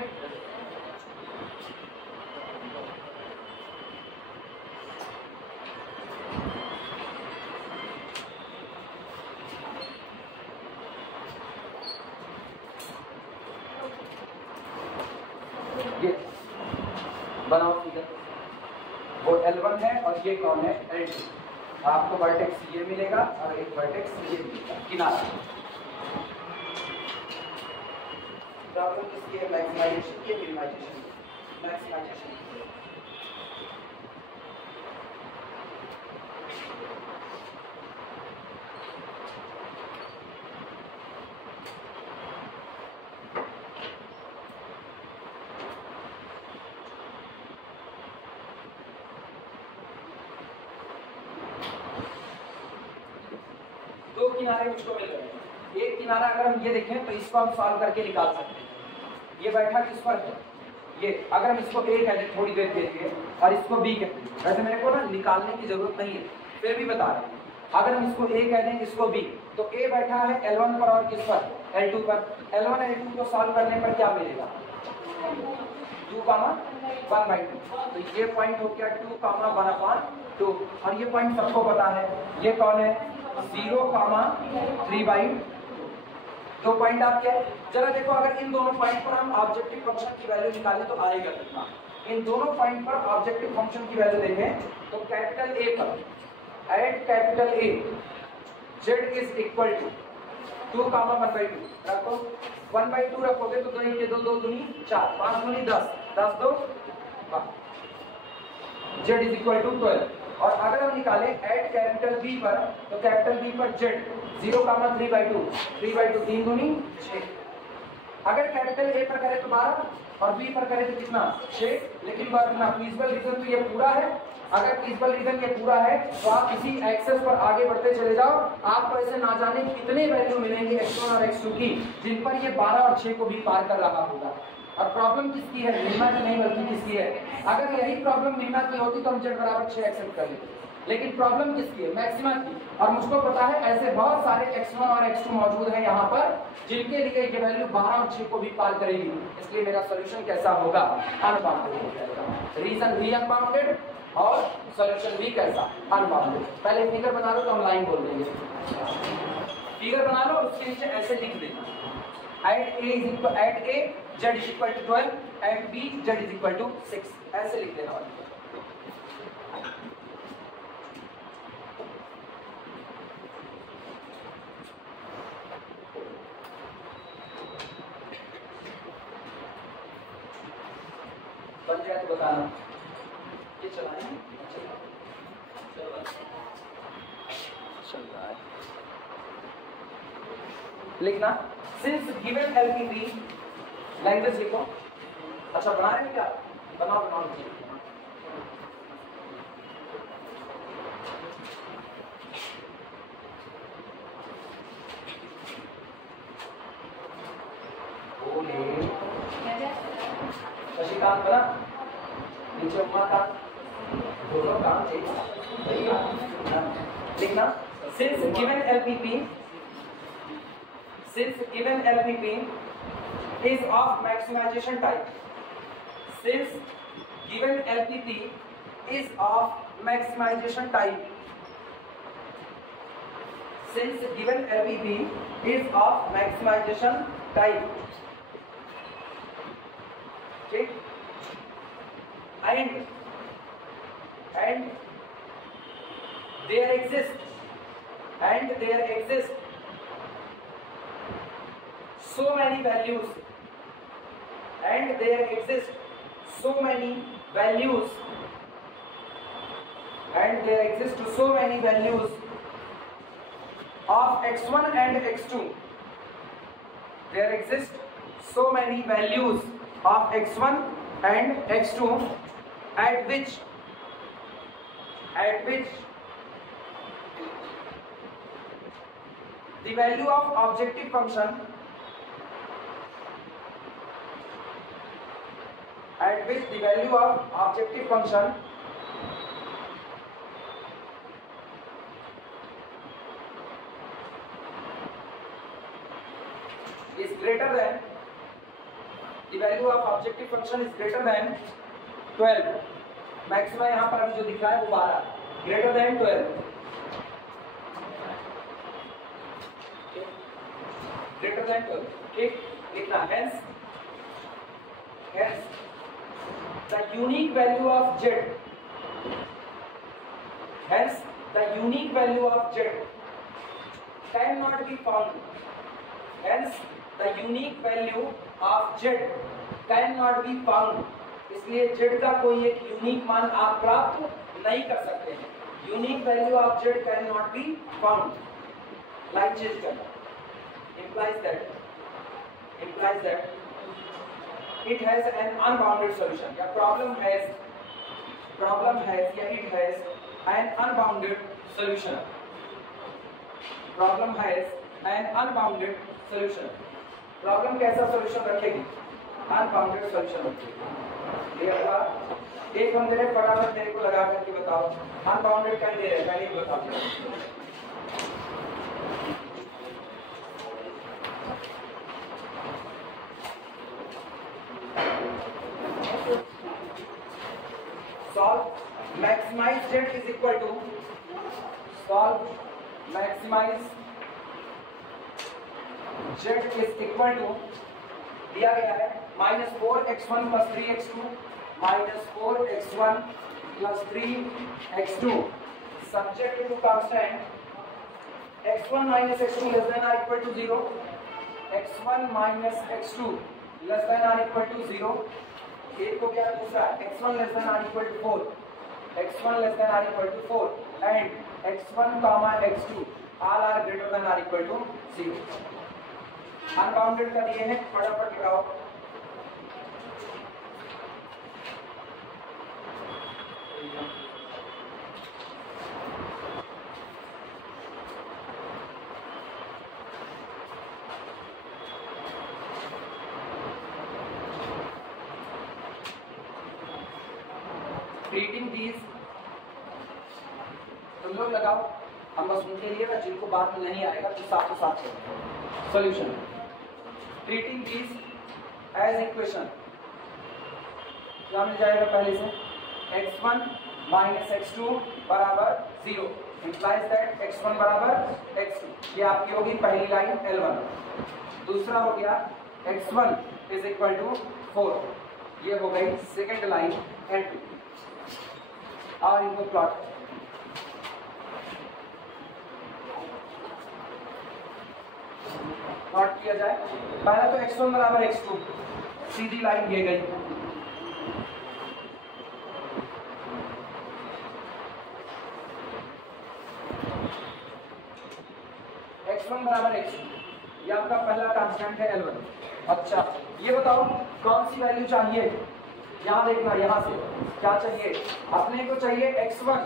ये बनाओ फिगर, वो L1 है और ये कौन है L2। आपको वर्टेक्स ये मिलेगा और एक वर्टेक्स ये मिलेगा किनारा। प्रॉब्लम किसकी है मैक्सिमाइजेशन की मिनिमाइजेशन। मैक्सिमाइजेशन दो किनारे मुझको मिल रहे हैं। एक किनारा अगर हम ये देखें तो इसको हम सॉल्व करके निकाल सकते हैं। ये बैठा किस पर है ये, अगर हम इसको A कहते हैं थोड़ी देर के लिए और इसको B कहते हैं, वैसे मेरे को ना निकालने की जरूरत नहीं है फिर भी बता रहे हैं। अगर हम इसको A कह दें इसको B, तो A बैठा है L1 पर और किस पर L2 पर। L1 L2 को सॉल्व करने पर क्या मिलेगा 2,1/2। तो ये पॉइंट हो गया 2,1/2 और ये पॉइंट सबको पता है। ये कौन है 0,3/2। दो पॉइंट आपके जरा देखो, अगर इन दोनों पॉइंट पर हम ऑब्जेक्टिव फंक्शन की वैल्यू निकालें तो आएगा कितना। इन दोनों पॉइंट पर ऑब्जेक्टिव फंक्शन की वैल्यू देखें तो कैपिटल A पर at capital A z is equal to 2,1/2 रखो। 1/2 रखोगे तो 2 के 2 2 दूनी 4, 5 दूनी 10, 10 2 12। z is equal to 12। और अगर हम निकालें एट कैपिटल बी पर, तो कैपिटल बी पर z 0,3/2, 3/2 3 दूनी 6। अगर कैपिटल ए पर करें तो 12 और बी पर करें तो कितना 6। लेकिन ना फीजिबल रीजन तो ये पूरा है। अगर फीजिबल रीजन ये पूरा है तो आप इसी एक्सेस पर आगे बढ़ते चले जाओ, आपको ऐसे ना जाने कितने वैल्यू मिलेंगे x1 और x2 की, जिन पर ये 12 और 6 को भी पार कर रहा होगा। और प्रॉब्लम किसकी है? मिनिमा की नहीं बल्कि किसकी है? अगर यही प्रॉब्लम मिनिमा की होती तो हम z बराबर 6 एक्सेप्ट कर लेते, लेकिन प्रॉब्लम किसकी है? मैक्सिमा की। और मुझको पता है ऐसे बहुत सारे x1 और x2 मौजूद हैं यहाँ पर जिनके लिए ये वैल्यू 12 और 6 को भी पार करेगी। इसलिए मेरा सॉल्यूशन कैसा होगा? अनबाउंडेड हो जाएगा। रीजन भी अनबाउंडेड और सॉल्यूशन भी कैसा? अनबाउंडेड। पहले फिगर बना लो तो हम लाइन बोल देंगे। फिगर बना लो, उसके नीचे ऐसे लिख देना, at A z is equal to 12, at B z is equal to 6, ऐसे लिख देना। बन जाए तो बताना। ये चलाएं, चल रहा है। लिखना सिंस गिवन एलपीवी, लैंग्वेज लिखो। अच्छा बना रहे हैं क्या? बनाओ बनाओ जी। शशिकांत बना, नीचे उमा का दोनों काम चाहिए। लिखना since given LPP, since given LPP is of maximization type, since given LPP is of maximization type, since given LPP is of maximization type, ठीक, and there exist so many values, and there exist so many values, and there exist so many values of x1 and x2. There exist so many values of x1 and x2 at which the value of objective function is greater than, the value of objective function is greater than 12. Maxima यहाँ पर अभी जो दिख रहा है वो 12, greater than 12, greater than 12, ठीक, लिखना hence the unique value of z, hence the unique value of z cannot be found, hence the unique value of z cannot be found, इसलिए z का कोई एक यूनिक मान आप प्राप्त नहीं कर सकते हैं। Unique value of z cannot be found, line change करना, implies that it has an unbounded solution, या problem has या it has an unbounded solution, problem has an unbounded solution, problem कैसा solution रखेगी? अनबाउंडेड सॉल्यूशन रखेगी। ये हुआ एक हम दे रहे, फटाफट तेरे को लगा करके बताओ अनबाउंडेड क्या दे रहे हैं, पहले बताओ। Solve maximise z is equal to, solve maximise z is equal to, दिया गया है -4x1 + 3x2 -4x1 + 3x2 subject to constant x1 - x2 less than or equal to 0, x1 - x2 less than or equal to 0, एक हो गया। दूसरा x1 less than or equal to 4, x1 less than or equal to 4 and x1 comma x2 all are greater than or equal to 0. Unbounded का दिए हैं, फटाफट लगाओ। Treating these तुम लोग लगाओ, हम बस उनके लिए ना जिनको बाद में नहीं आएगा तो साथ चलो। Solution treating these as equation क्या मिल जाएगा पहले से, x1 माइनस x2 बराबर 0 इंप्लाइज दैट x1 बराबर x2। ये आपकी होगी पहली लाइन L1। दूसरा हो गया x1 इज इक्वल टू 4, ये हो गई सेकेंड लाइन L2। और इनको प्लॉट किया जाए। पहला तो x1 बराबर x2 सीधी लाइन ये गई, x1 बराबर x2, ये आपका पहला कांस्टेंट है L1। अच्छा ये बताओ कौन सी वैल्यू चाहिए, यहाँ देखना, यहाँ से क्या चाहिए अपने को, चाहिए x1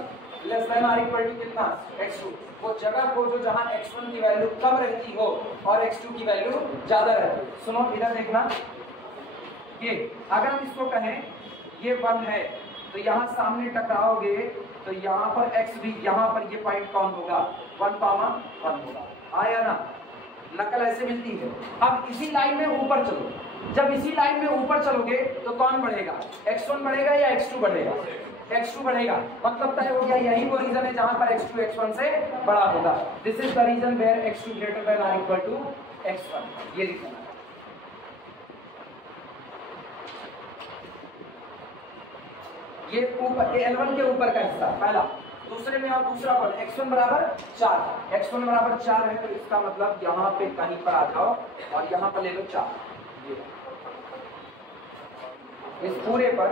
लेस देन और इक्वल टू कितना x2, वो जगह को जो जहाँ x1 की वैल्यू कम रहती हो और x2 की वैल्यू ज्यादा रहती है। सुनो इधर देखना, ये अगर हम इसको कहें ये 1 है तो यहाँ सामने टकराओगे तो यहाँ पर x भी, यहाँ पर ये पॉइंट कौन होगा 1, 1 होगा। आया ना, नकल ऐसे मिलती है। अब इसी लाइन में ऊपर चलो, जब इसी लाइन में ऊपर चलोगे तो कौन बढ़ेगा, x1 बढ़ेगा या x2 बढ़ेगा, x2 बढ़ेगा। मतलब तय हो गया यही वो रीजन है जहां पर x2 x1 से बड़ा होगा। This is the region where x2 greater than और इक्वल टू x1, ये रीजन है। ये ऊपर L1 के ऊपर का हिस्सा पहला, दूसरे में और दूसरा पर x1 बराबर 4, x1 बराबर 4 है तो इसका मतलब यहाँ पे कहीं पर आ जाओ और यहाँ पर ले लो 4। इस पूरे पर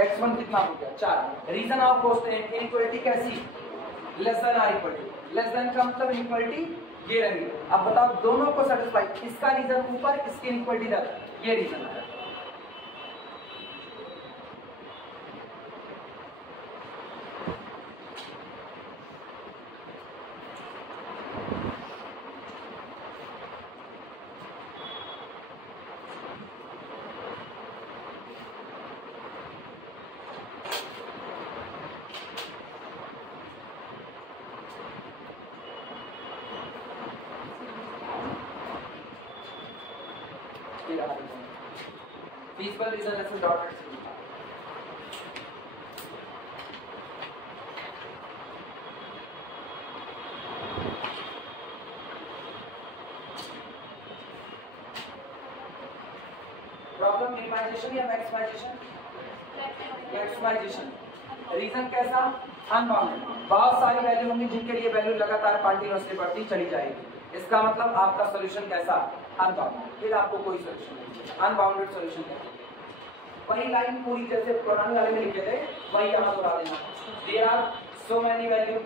x1 कितना हो गया 4। रीजन आप पूछते हैं इनइक्वालिटी कैसी, लेस देन और इक्वल टू, लेस देन का मतलब इनइक्वालिटी ये रही। अब बताओ दोनों को सेटिस्फाई, इसका रीजन ऊपर इसकी इनइक्वालिटी ज्यादा, ये रीजन है। Feasible reason as a dotted sigma. Problem minimization या maximization? Maximization. रीजन कैसा, अनबाउंडेड, बहुत सारी वैल्यू होंगी जिनके लिए वैल्यू लगातार कंटीन्यूअसली बढ़ती चली जाएगी। इसका मतलब आपका सोल्यूशन कैसा, अनबाउंडेड। फिर आपको कोई सोल्यूशन नहीं, अनबाउंडेड सोल्यूशन है। वही लाइन पूरी जैसे पुराने वाले में लिखे थे वही यहाँ दोहरा देना। There are so many value,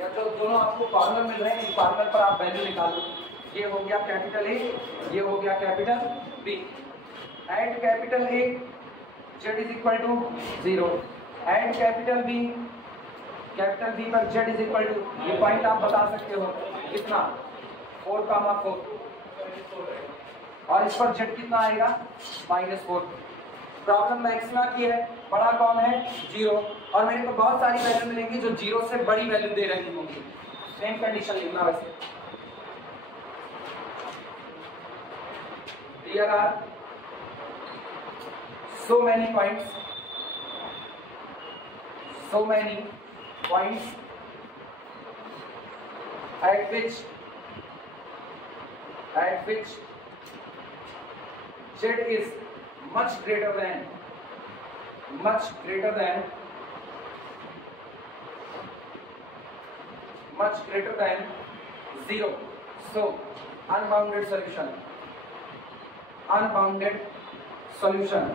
या जो दोनों आपको फॉर्मूला मिल रहे हैं इन फॉर्मूला पर आप वैल्यू निकालो। ये हो गया कैपिटल ए, ये हो गया capital B. At capital A z is equal to 0, at capital B पर z इज इक्वल टू, ये पॉइंट आप बता सकते हो कितना 4, और इस पर z कितना आएगा -4। प्रॉब्लम मैक्सिमा की है, बड़ा कौन है 0, और मेरे को बहुत सारी वैल्यू मिलेंगी जो 0 से बड़ी वैल्यू दे रही होंगी। सेम कंडीशन लिखना वैसे। Here are so many points at which z is much greater than 0. So unbounded solution,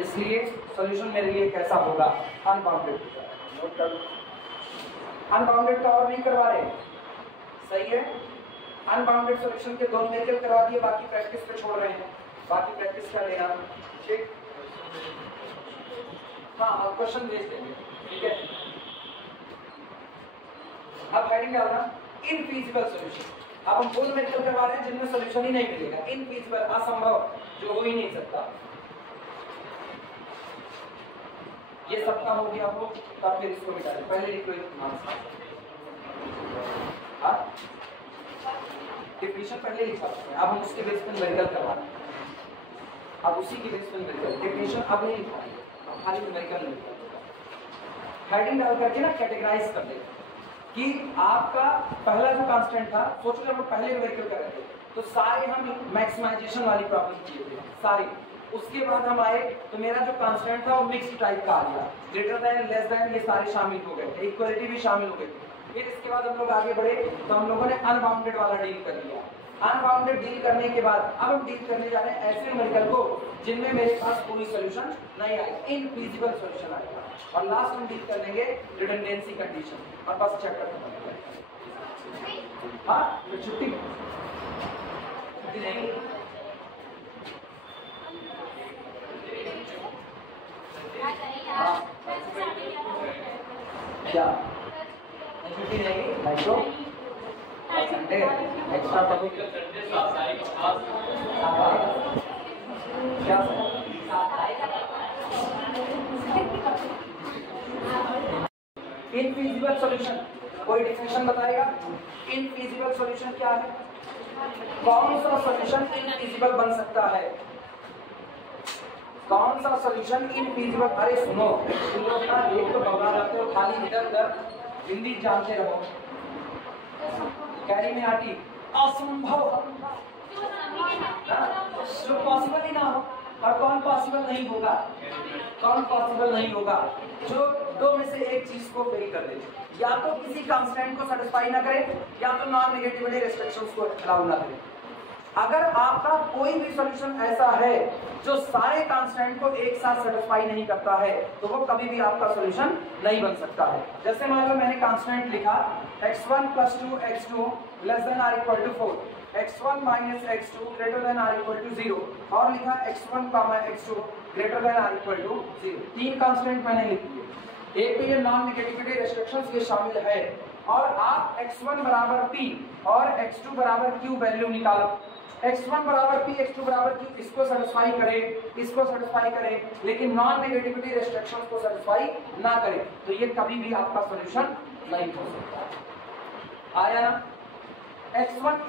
इसलिए सॉल्यूशन मेरे लिए कैसा होगा, अनबाउंडेड। अनबाउंडेड का और नहीं करवा रहे, सही है। अनबाउंडेड सॉल्यूशन के 2 न्यूमेरिकल करवा दिए, बाकी प्रैक्टिस पे छोड़ रहे हैं, बाकी प्रैक्टिस कर लेना, ठीक। हाँ क्वेश्चन भेज देंगे, ठीक है। अब हेडिंग डालना इनफीजिबल सॉल्यूशन। अब हम 2 न्यूमेरिकल करवा रहे हैं जिनमें सॉल्यूशन ही नहीं मिलेगा, इनफीजिबल, असंभव, जो हो ही नहीं सकता। ये सबका हो गया हो तब फिर इसको मिटा दें, पहले लिखो डिफिनेशन पहले लिखा है, अब हम उसके बेस पर न्यूमेरिकल करवा रहे हैं, अब उसी की बेस पर न्यूमेरिकल, डिफिनेशन अब नहीं लिखाएंगे, अब खाली न्यूमेरिकल लिखा। हेडिंग डाल करके ना कैटेगराइज कर दें कि आपका पहला जो कांस्टेंट था, सोचो जब हम पहले न्यूमेरिकल कर रहे थे तो सारे हम मैक्सिमाइजेशन वाली प्रॉब्लम किए थे सारे। उसके बाद हम आए तो मेरा जो कांस्टेंट था वो मिक्स्ड टाइप का आ गया, ग्रेटर देन, लेस देन, ये सारे शामिल हो गए थे, इक्वलिटी भी शामिल हो गई थी। फिर इसके बाद हम लोग आगे बढ़े तो हम लोगों ने अनबाउंडेड वाला डील कर लिया। अनबाउंडेड डील करने के बाद अब हम डील करने जा रहे हैं ऐसे न्यूमेरिकल को जिनमें मेरे पास कोई सॉल्यूशन नहीं आएगा, इनफीजिबल सॉल्यूशन आएगा। और लास्ट हम डील कर लेंगे रिडंडेंसी कंडीशन, और बस चैप्टर खत्म हो जाएगा। हाँ तो छुट्टी नहीं, क्या छुट्टी रहेगी? नहीं तो संडे एक्स्ट्रा कभी क्या इनफीजिबल सॉल्यूशन, कोई डिफिनेशन बताएगा? इनफीजिबल सॉल्यूशन क्या है? कौन सा सॉल्यूशन इनफीजिबल बन सकता है? कौन सा सॉल्यूशन इनफीजिबल? अरे सुनो, तुम लोग ना एक तो बगा जाते हो, खाली इधर उधर हिंदी जानते रहो। कैरी में आटी असंभव, जो पॉसिबल ही ना हो। और कौन पॉसिबल नहीं होगा? कौन पॉसिबल नहीं होगा? जो 2 में से एक चीज को फेल कर दे, या तो किसी कांस्टेंट को सेटिस्फाई ना करे, या तो नॉन नेगेटिविटी रिस्ट्रिक्शंस को अलाउ ना करे। अगर आपका कोई भी सॉल्यूशन ऐसा है जो सारे कांस्टेंट को एक साथ सेटिस्फाई नहीं करता है तो वो कभी भी आपका सॉल्यूशन नहीं बन सकता है। जैसे मान लो मैंने कांस्टेंट लिखा x1 + 2x2 < ≤ 4, x1 - x2 > 0, और लिखा x1, x2 > 0। 3 कांस्टेंट मैंने लिख दिए। एक तो ये नॉन नेगेटिविटी रेस्ट्रिक्शंस ये शामिल है, और आप x1 = p और x2 = q वैल्यू निकालो। x1 = p, x2 = q, इसको सेटिस्फाई करे, इसको सेटिस्फाई करे, लेकिन नॉन नेगेटिविटी रेस्ट्रिक्शंस को सेटिस्फाई ना करे, तो ये कभी भी आपका सॉल्यूशन नहीं हो सकता। आया ना? x1 =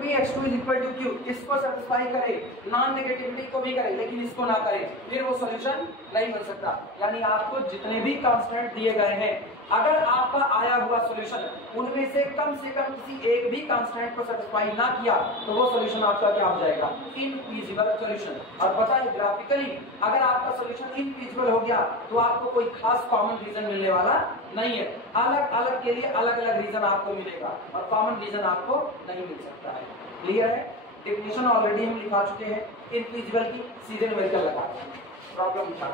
p, x2 = q, इसको सेटिस्फाई करे, नॉन नेगेटिविटी को भी करे, लेकिन इसको ना करे, फिर वो सॉल्यूशन नहीं बन सकता। यानी आपको जितने भी कांस्टेंट दिए गए हैं, अगर आपका आया हुआ सॉल्यूशन उनमें से कम किसी एक भी कांस्टेंट को सेटिस्फाई ना किया तो वो सॉल्यूशन आपका क्या हो जाएगा? इनफीजिबल सॉल्यूशन। और पता है ग्राफिकली अगर आपका सॉल्यूशन इनफीजिबल हो गया तो आपको कोई खास कॉमन रीजन मिलने वाला नहीं है। अलग अलग के लिए अलग अलग रीजन आपको मिलेगा और कॉमन रीजन आपको नहीं मिल सकता है। क्लियर है? डेफिनेशन ऑलरेडी हम लिखा चुके हैं इनफीजिबल की, सीधे न्यूमेरिकल लगा प्रॉब्लम उठा।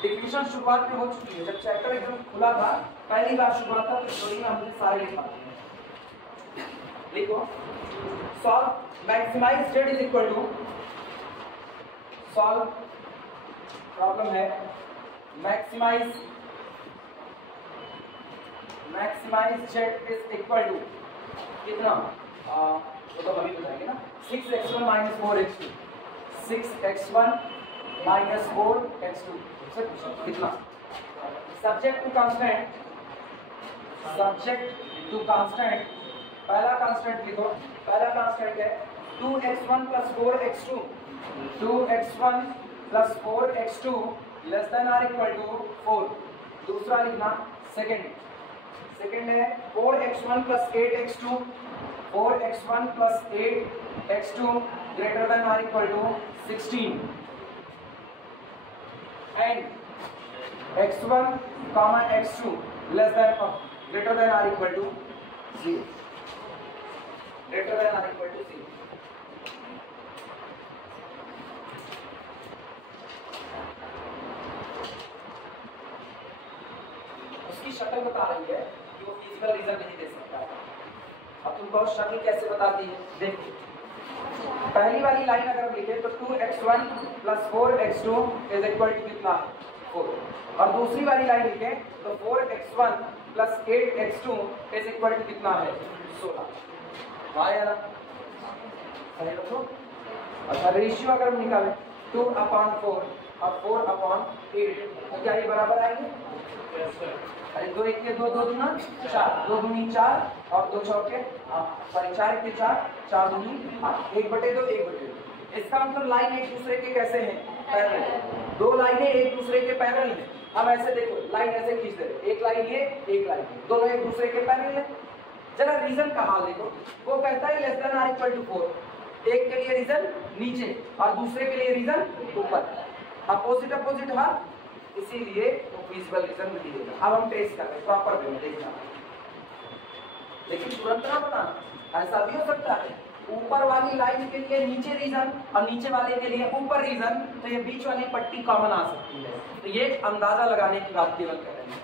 डिफिनेशन शुरुआत में हो चुकी है, जब चैप्टर एकदम खुला था, पहली बार शुरुआत था, तो थ्योरी में हमने सारे लिखा। लिखो solve maximise z = solve problem है मैक्सिमाइज z = कितना? वो तो अभी बताएंगे ना। 6x1 - 4x2, 6x1 - 4x2 कितना? Subject to constant, subject to constant, पहला कांस्टेंट लिखो, पहला कांस्टेंट है 2x1 + 4x2, 2x1 + 4x2 < = 4। दूसरा लिखना सेकंड है 4x1 + 8x2, 4x1 + 8x2 < = 16, and x1, x2 less than greater than or equal to 0, greater than or equal to 0। Gauss शक्ल कैसे बताती है देखिए। पहली वाली लाइन अगर लिखे तो 2x1 + 4x2 is equal to कितना 4, और दूसरी वाली लाइन लिखे तो 4x1 + 8x2 is equal to कितना है 16। हाँ यार सही रखो। अच्छा रेशियो अगर हम निकालें 2/4 और 4/8 तो क्या ये बराबर आएंगे? अरे 2 1 के 2 2 दूना 4, 2 दूनी 4 और 2 चौके 4 1 के 4 4 दूनी 8, 1/2 1/2। इसका मतलब लाइन एक दूसरे के कैसे हैं? पैरेलल। दो लाइनें एक दूसरे के पैरेलल हैं। हम ऐसे देखो लाइन ऐसे खींच दे रहे, एक लाइन ये एक लाइन ये, दोनों एक दूसरे के पैरेलल है। जरा रीजन का हाल देखो, वो कहता है less than or equal to 4। एक के लिए रीजन नीचे और दूसरे के लिए रीजन ऊपर, अपोजिट अपोजिट हाल, इसीलिए वो फिजिबल रीजन मिलेगा। अब हम टेस्ट कर रहे हैं प्रॉपर वे में देखना, लेकिन तुरंत ना बताना, ऐसा भी हो सकता है ऊपर वाली लाइन के लिए नीचे रीजन और नीचे वाले के लिए ऊपर रीजन, तो ये बीच वाली पट्टी कॉमन आ सकती है। तो ये अंदाजा लगाने की बात केवल कर रहे हैं।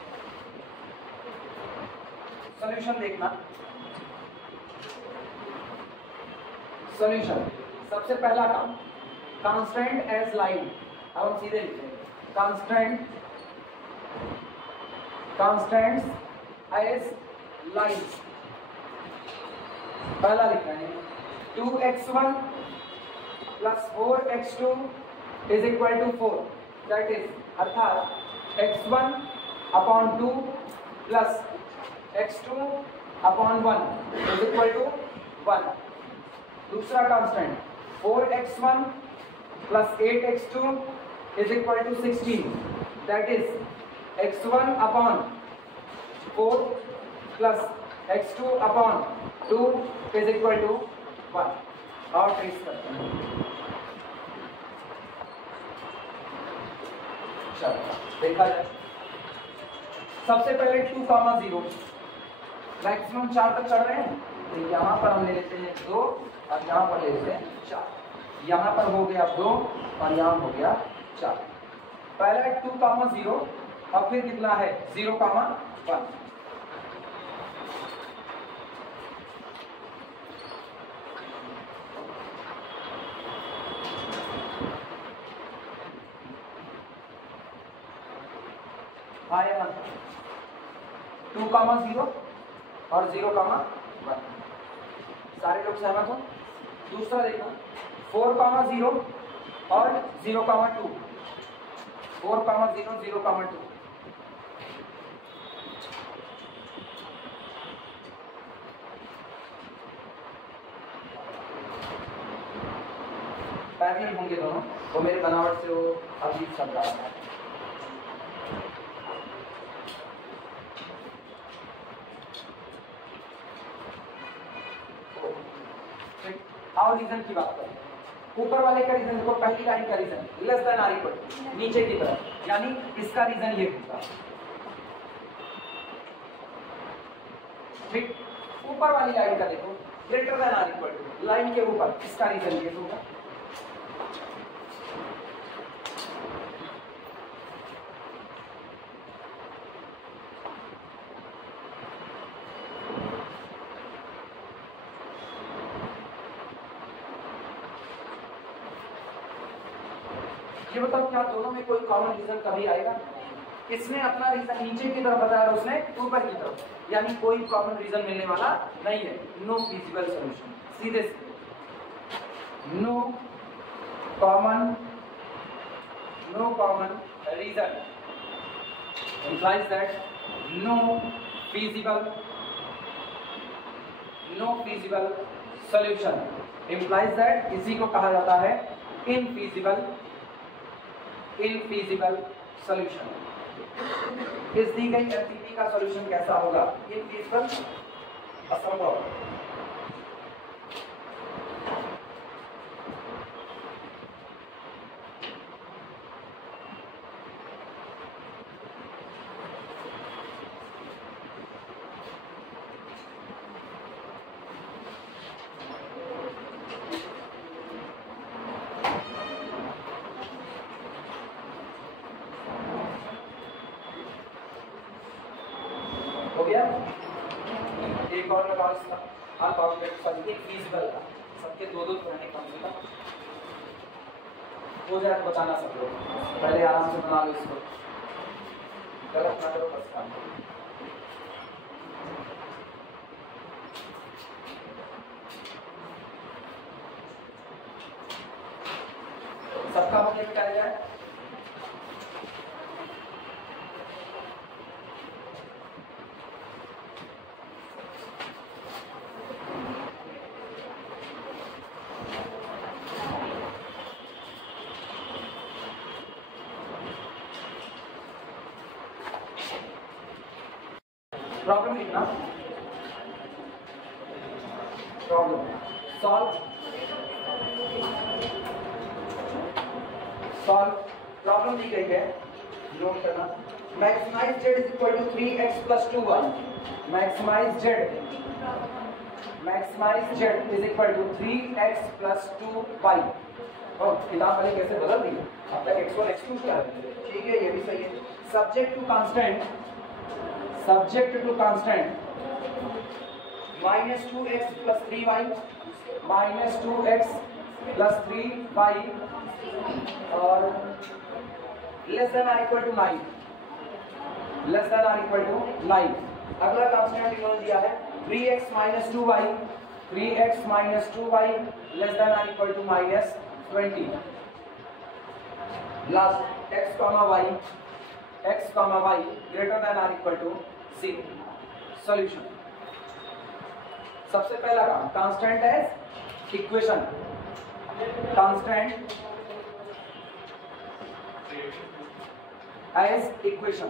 सॉल्यूशन देखना, सॉल्यूशन सबसे पहला काम कांस्टेंट एज लाइन। अब हम सीधे लिखते हैं कांस्टेंट्स एज लाइन्स। पहला लिखना है 2x1 + 4x2 is equal to 4, that is अर्थात x1/2 + x2/1 is equal to 1। दूसरा constant 4x1 + 8x2 is equal to 16, that is x1/4 + x2/2 is equal to 1। और ट्रेस करते हैं, चलो देखा जाए। सबसे पहले 2,0 मैक्सिमम 4 तक चढ़ रहे हैं, तो यहाँ पर हम ले लेते हैं 2 और यहाँ पर ले लेते हैं 4। यहाँ पर हो गया 2 और यहाँ हो गया 4। पहला 2,0 और फिर कितना है 0,1। आया 2,0 और 0,1। सारे लोग सहमत हो? दूसरा देखो 4,0 और 0,2, 4,0 0,2। पैरेलल होंगे दोनों, वो मेरे बनावट से वो अजीब शब्द आ रहा है। और रीजन की बात करें, ऊपर वाले का रीजन देखो, पहली लाइन का region less than or equal नीचे की तरफ, यानी इसका रीजन ये होगा। ठीक, ऊपर वाली लाइन का देखो greater than or equal to, line के ऊपर इसका रीजन ये होगा। ये बताओ क्या दोनों में कोई कॉमन रीजन कभी आएगा? इसने अपना रीजन नीचे की तरफ बताया और उसने ऊपर की तरफ, यानी कोई कॉमन रीजन मिलने वाला नहीं है। नो फिजिबल सॉल्यूशन, सीधे सीधे no common region implies that no feasible solution implies that इसी को कहा जाता है infeasible सॉल्यूशन। इस दी गई एमसीपी का सॉल्यूशन कैसा होगा? इनफीजिबल, असंभव। हो गया? एक और लगाओ इसका। अनबाउंडेड सॉरी फिजिकल का सबके दो दो रहने कम से कम हो जाए तो बताना सब लोग, पहले आराम से बना लो इसको, गलत ना करो बस काम। सबका होके निकाला जाए। प्रॉब्लम लिखना, प्रॉब्लम सॉल्व प्रॉब्लम दी गई है, नोट करना। Maximise z is equal to 3x plus 2y। Maximise z is equal to 3x plus 2y। और किताब वाले कैसे बदल दी, अब तक x1 x2 क्या है, ठीक है ये भी सही है। Subject to constant minus 2x plus 3y, minus 2x plus 3y और less than or equal to 9, less than or equal to 9। अगला कांस्टेंट इन्होंने दिया है 3x minus 2y, 3x minus 2y less than or equal to minus 20। Last x comma y greater than or equal to 0। Solution, सबसे पहला काम constant as equation, constant as equation.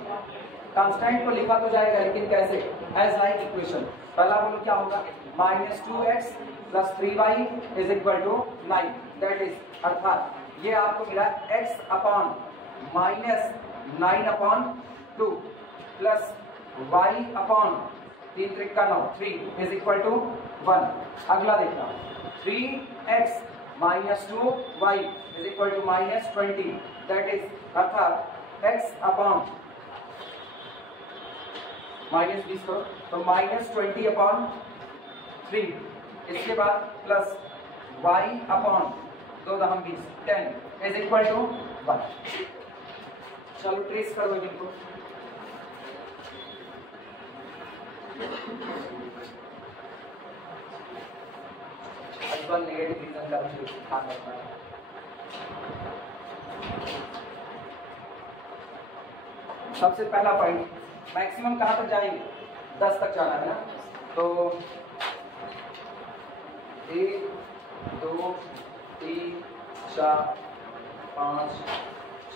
Constant को लिखा तो जाएगा लेकिन कैसे, एज लाइक इक्वेशन। पहला बोलो क्या होगा, minus 2x plus 3y is equal to 9, that is अर्थात ये आपको मिला x upon minus 9 upon 2 plus y upon 3 3 का 9 3 इज इक्वल टू 1। अगला देखना 3x minus 2y is equal to minus 20, that is अर्थात x अपॉन माइनस 20 करो तो माइनस 20 अपॉन 3, इसके बाद प्लस y अपॉन 2 दहम 20 10 इज इक्वल टू 1। चलो ट्रेस करो इनको, नेगेटिव रीजन का ध्यान रखना है। सबसे पहला पॉइंट, मैक्सिमम कहां तक जाएंगे, 10 तक जाना है ना, तो 1 2 3 4 5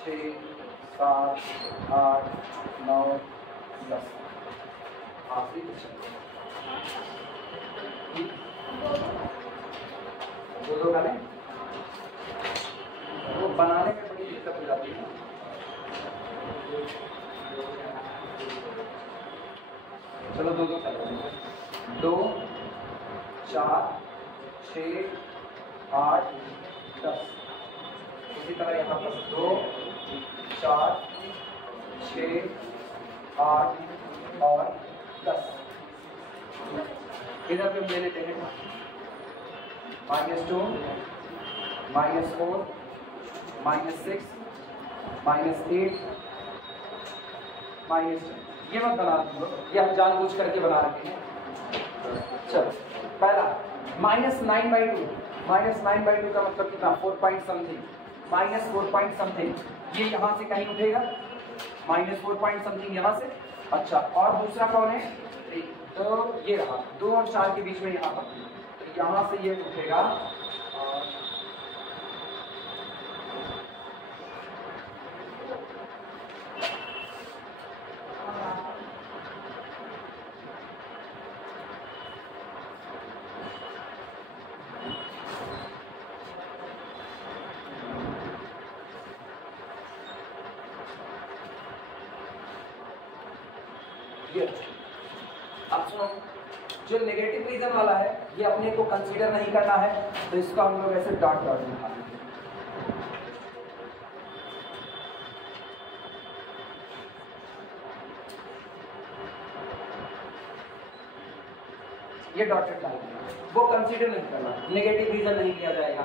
6 7 8 9 10 आखिरी क्वेश्चन दो का लें, वो बनाने में बड़ी दिक्कत हो जाती है। चलो दो कर लेंगे, 2 4 6 8 10। इसी तरह यहाँ पर 2 4 6 8 और 10। इधर पे हम ले लेते हैं -2 -4 -6 -8 -10। ये मत बना दो, ये हम जानबूझ करके बना रखे हैं। चलो पहला -9/2, -9/2 का मतलब कितना, 4 पॉइंट समथिंग, -4 पॉइंट समथिंग, ये यहाँ से कहीं उठेगा, -4 पॉइंट समथिंग यहाँ से। अच्छा, और दूसरा कौन है, तो ये रहा 2 और 4 के बीच में यहाँ पर, तो यहाँ से ये उठेगा और अब सुनो, जो नेगेटिव रीजन वाला है ये अपने को कंसीडर नहीं करना है, तो इसको हम लोग ऐसे डॉट डॉट लिखा देंगे। ये डॉटेड लाइन वो कंसीडर नहीं करना, नेगेटिव रीजन नहीं लिया जाएगा।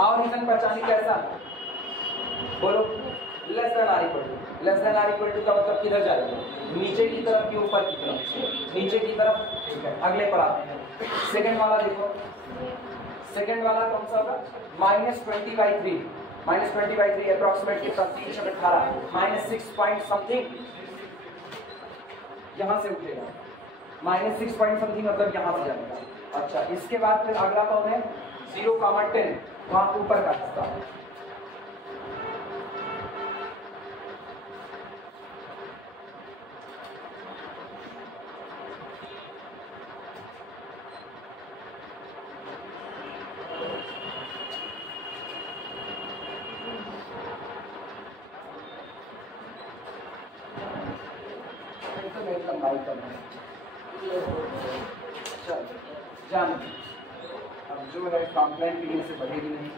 और रीजन पहचानी कैसा, बोलो, less than or equal to. Less than or equal to का मतलब किधर जाएगा, नीचे की तरफ कि ऊपर की तरफ, नीचे की तरफ। ठीक है, अगले पर आते हैं। सेकंड वाला देखो, सेकंड वाला कौन सा होगा, -20/3। -20/3 अप्रोक्सीमेटली 318 -6 पॉइंट समथिंग यहां से उठेगा, -6 पॉइंट समथिंग मतलब यहां से जाएगा। अच्छा, इसके बाद फिर अगला कौन है, 0,10 वहां ऊपर का हिस्सा। लंबाई कम है, जान अब जो है कॉम्प्लेन पीने से बढ़ेगी नहीं।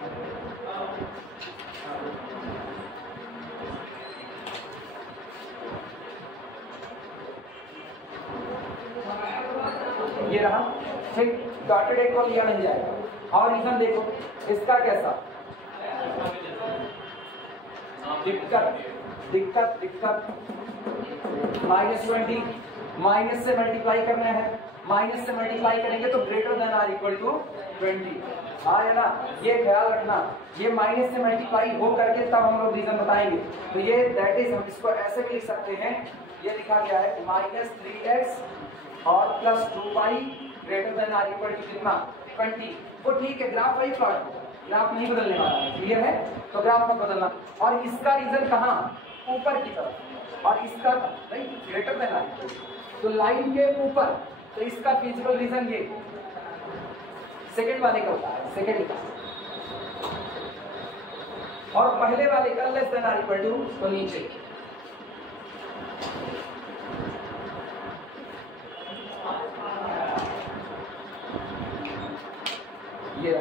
ये रहा, ठीक, डॉटेड एक को लिया नहीं जाएगा। और रीजन देखो इसका कैसा, दिक्कत दिक्कत दिक्कत -20 माइनस से मल्टीप्लाई करना है, माइनस से मल्टीप्लाई करेंगे तो greater than or equal to 20। हाँ है ना, ये ख्याल रखना, ये माइनस से मल्टीप्लाई हो करके तब हम लोग रीजन बताएंगे। तो ये दैट इज, हम इसको ऐसे भी लिख सकते हैं, ये लिखा गया है -3x और +2y greater than or equal to कितना 20। वो ठीक है, ग्राफ वही प्लॉट होगा, ग्राफ नहीं बदलने वाला है, क्लियर है, तो ग्राफ मत बदलना। और इसका रीजन कहाँ, ऊपर की तरफ, और इसका नहीं greater than or equal to, तो लाइन के ऊपर, तो इसका फिजिकल रीजन ये सेकंड वाले का होता है, सेकंड का, और पहले वाले का less than or equal to तो नीचे। ये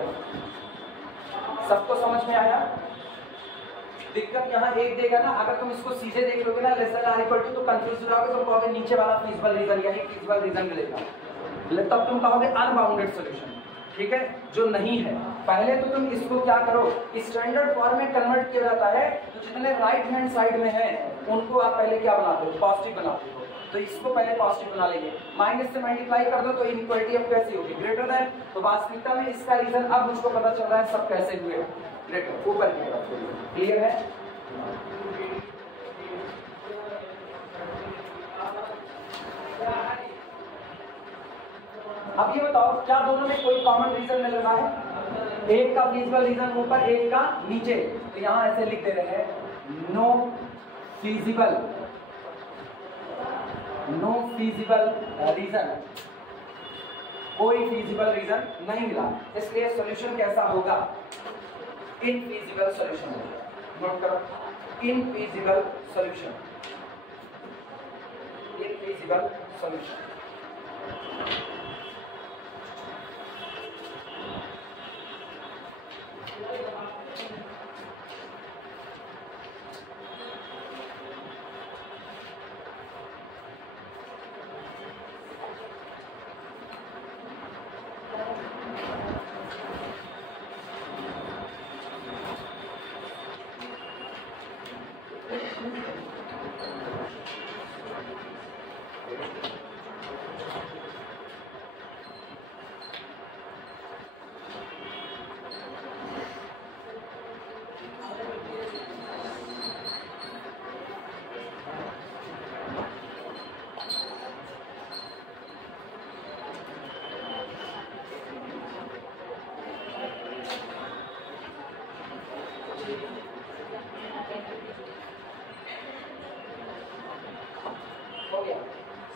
सबको समझ में आया। दिक्कत यहाँ एक देगा ना, अगर तुम इसको सीधे देख लोगे ना less than or equal to तो कंफ्यूज हो जाओगे, तो कहोगे नीचे वाला फिजिबल रीजन, यही फिजिबल रीजन मिलेगा, तब तुम कहोगे अनबाउंडेड सॉल्यूशन। ठीक है, जो नहीं है, पहले तो तुम इसको क्या करो, स्टैंडर्ड फॉर्म में कन्वर्ट किया जाता है, तो जितने राइट हैंड साइड में है उनको आप पहले क्या बनाते हो, पॉजिटिव बनाते हो, तो इसको पहले पॉजिटिव बना लेंगे, माइनस से मल्टीप्लाई कर दो तो इनइक्वालिटी अब कैसी होगी, ग्रेटर देन। तो वास्तविकता में इसका रीजन अब मुझको पता चल रहा है सब कैसे हुए, ग्रेटर ऊपर की तरफ, क्लियर है। अब ये बताओ क्या दोनों में कोई कॉमन रीजन मिल रहा है, एक का फिजिबल रीजन ऊपर एक का नीचे, तो यहां ऐसे लिख दे रहे हैं नो फिजिबल रीजन, कोई फिजिबल रीजन नहीं मिला, इसलिए सॉल्यूशन कैसा होगा, इनफिजिबल सॉल्यूशन होगा। नोट करो, इनफिजिबल सॉल्यूशन, इनफिजिबल सॉल्यूशन।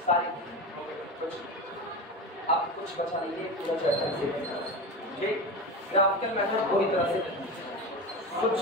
सारी कुछ आप कुछ बचा लीजिए, पूरा चैप्टर से ये ग्राफिकल मेथड पूरी तरह से कुछ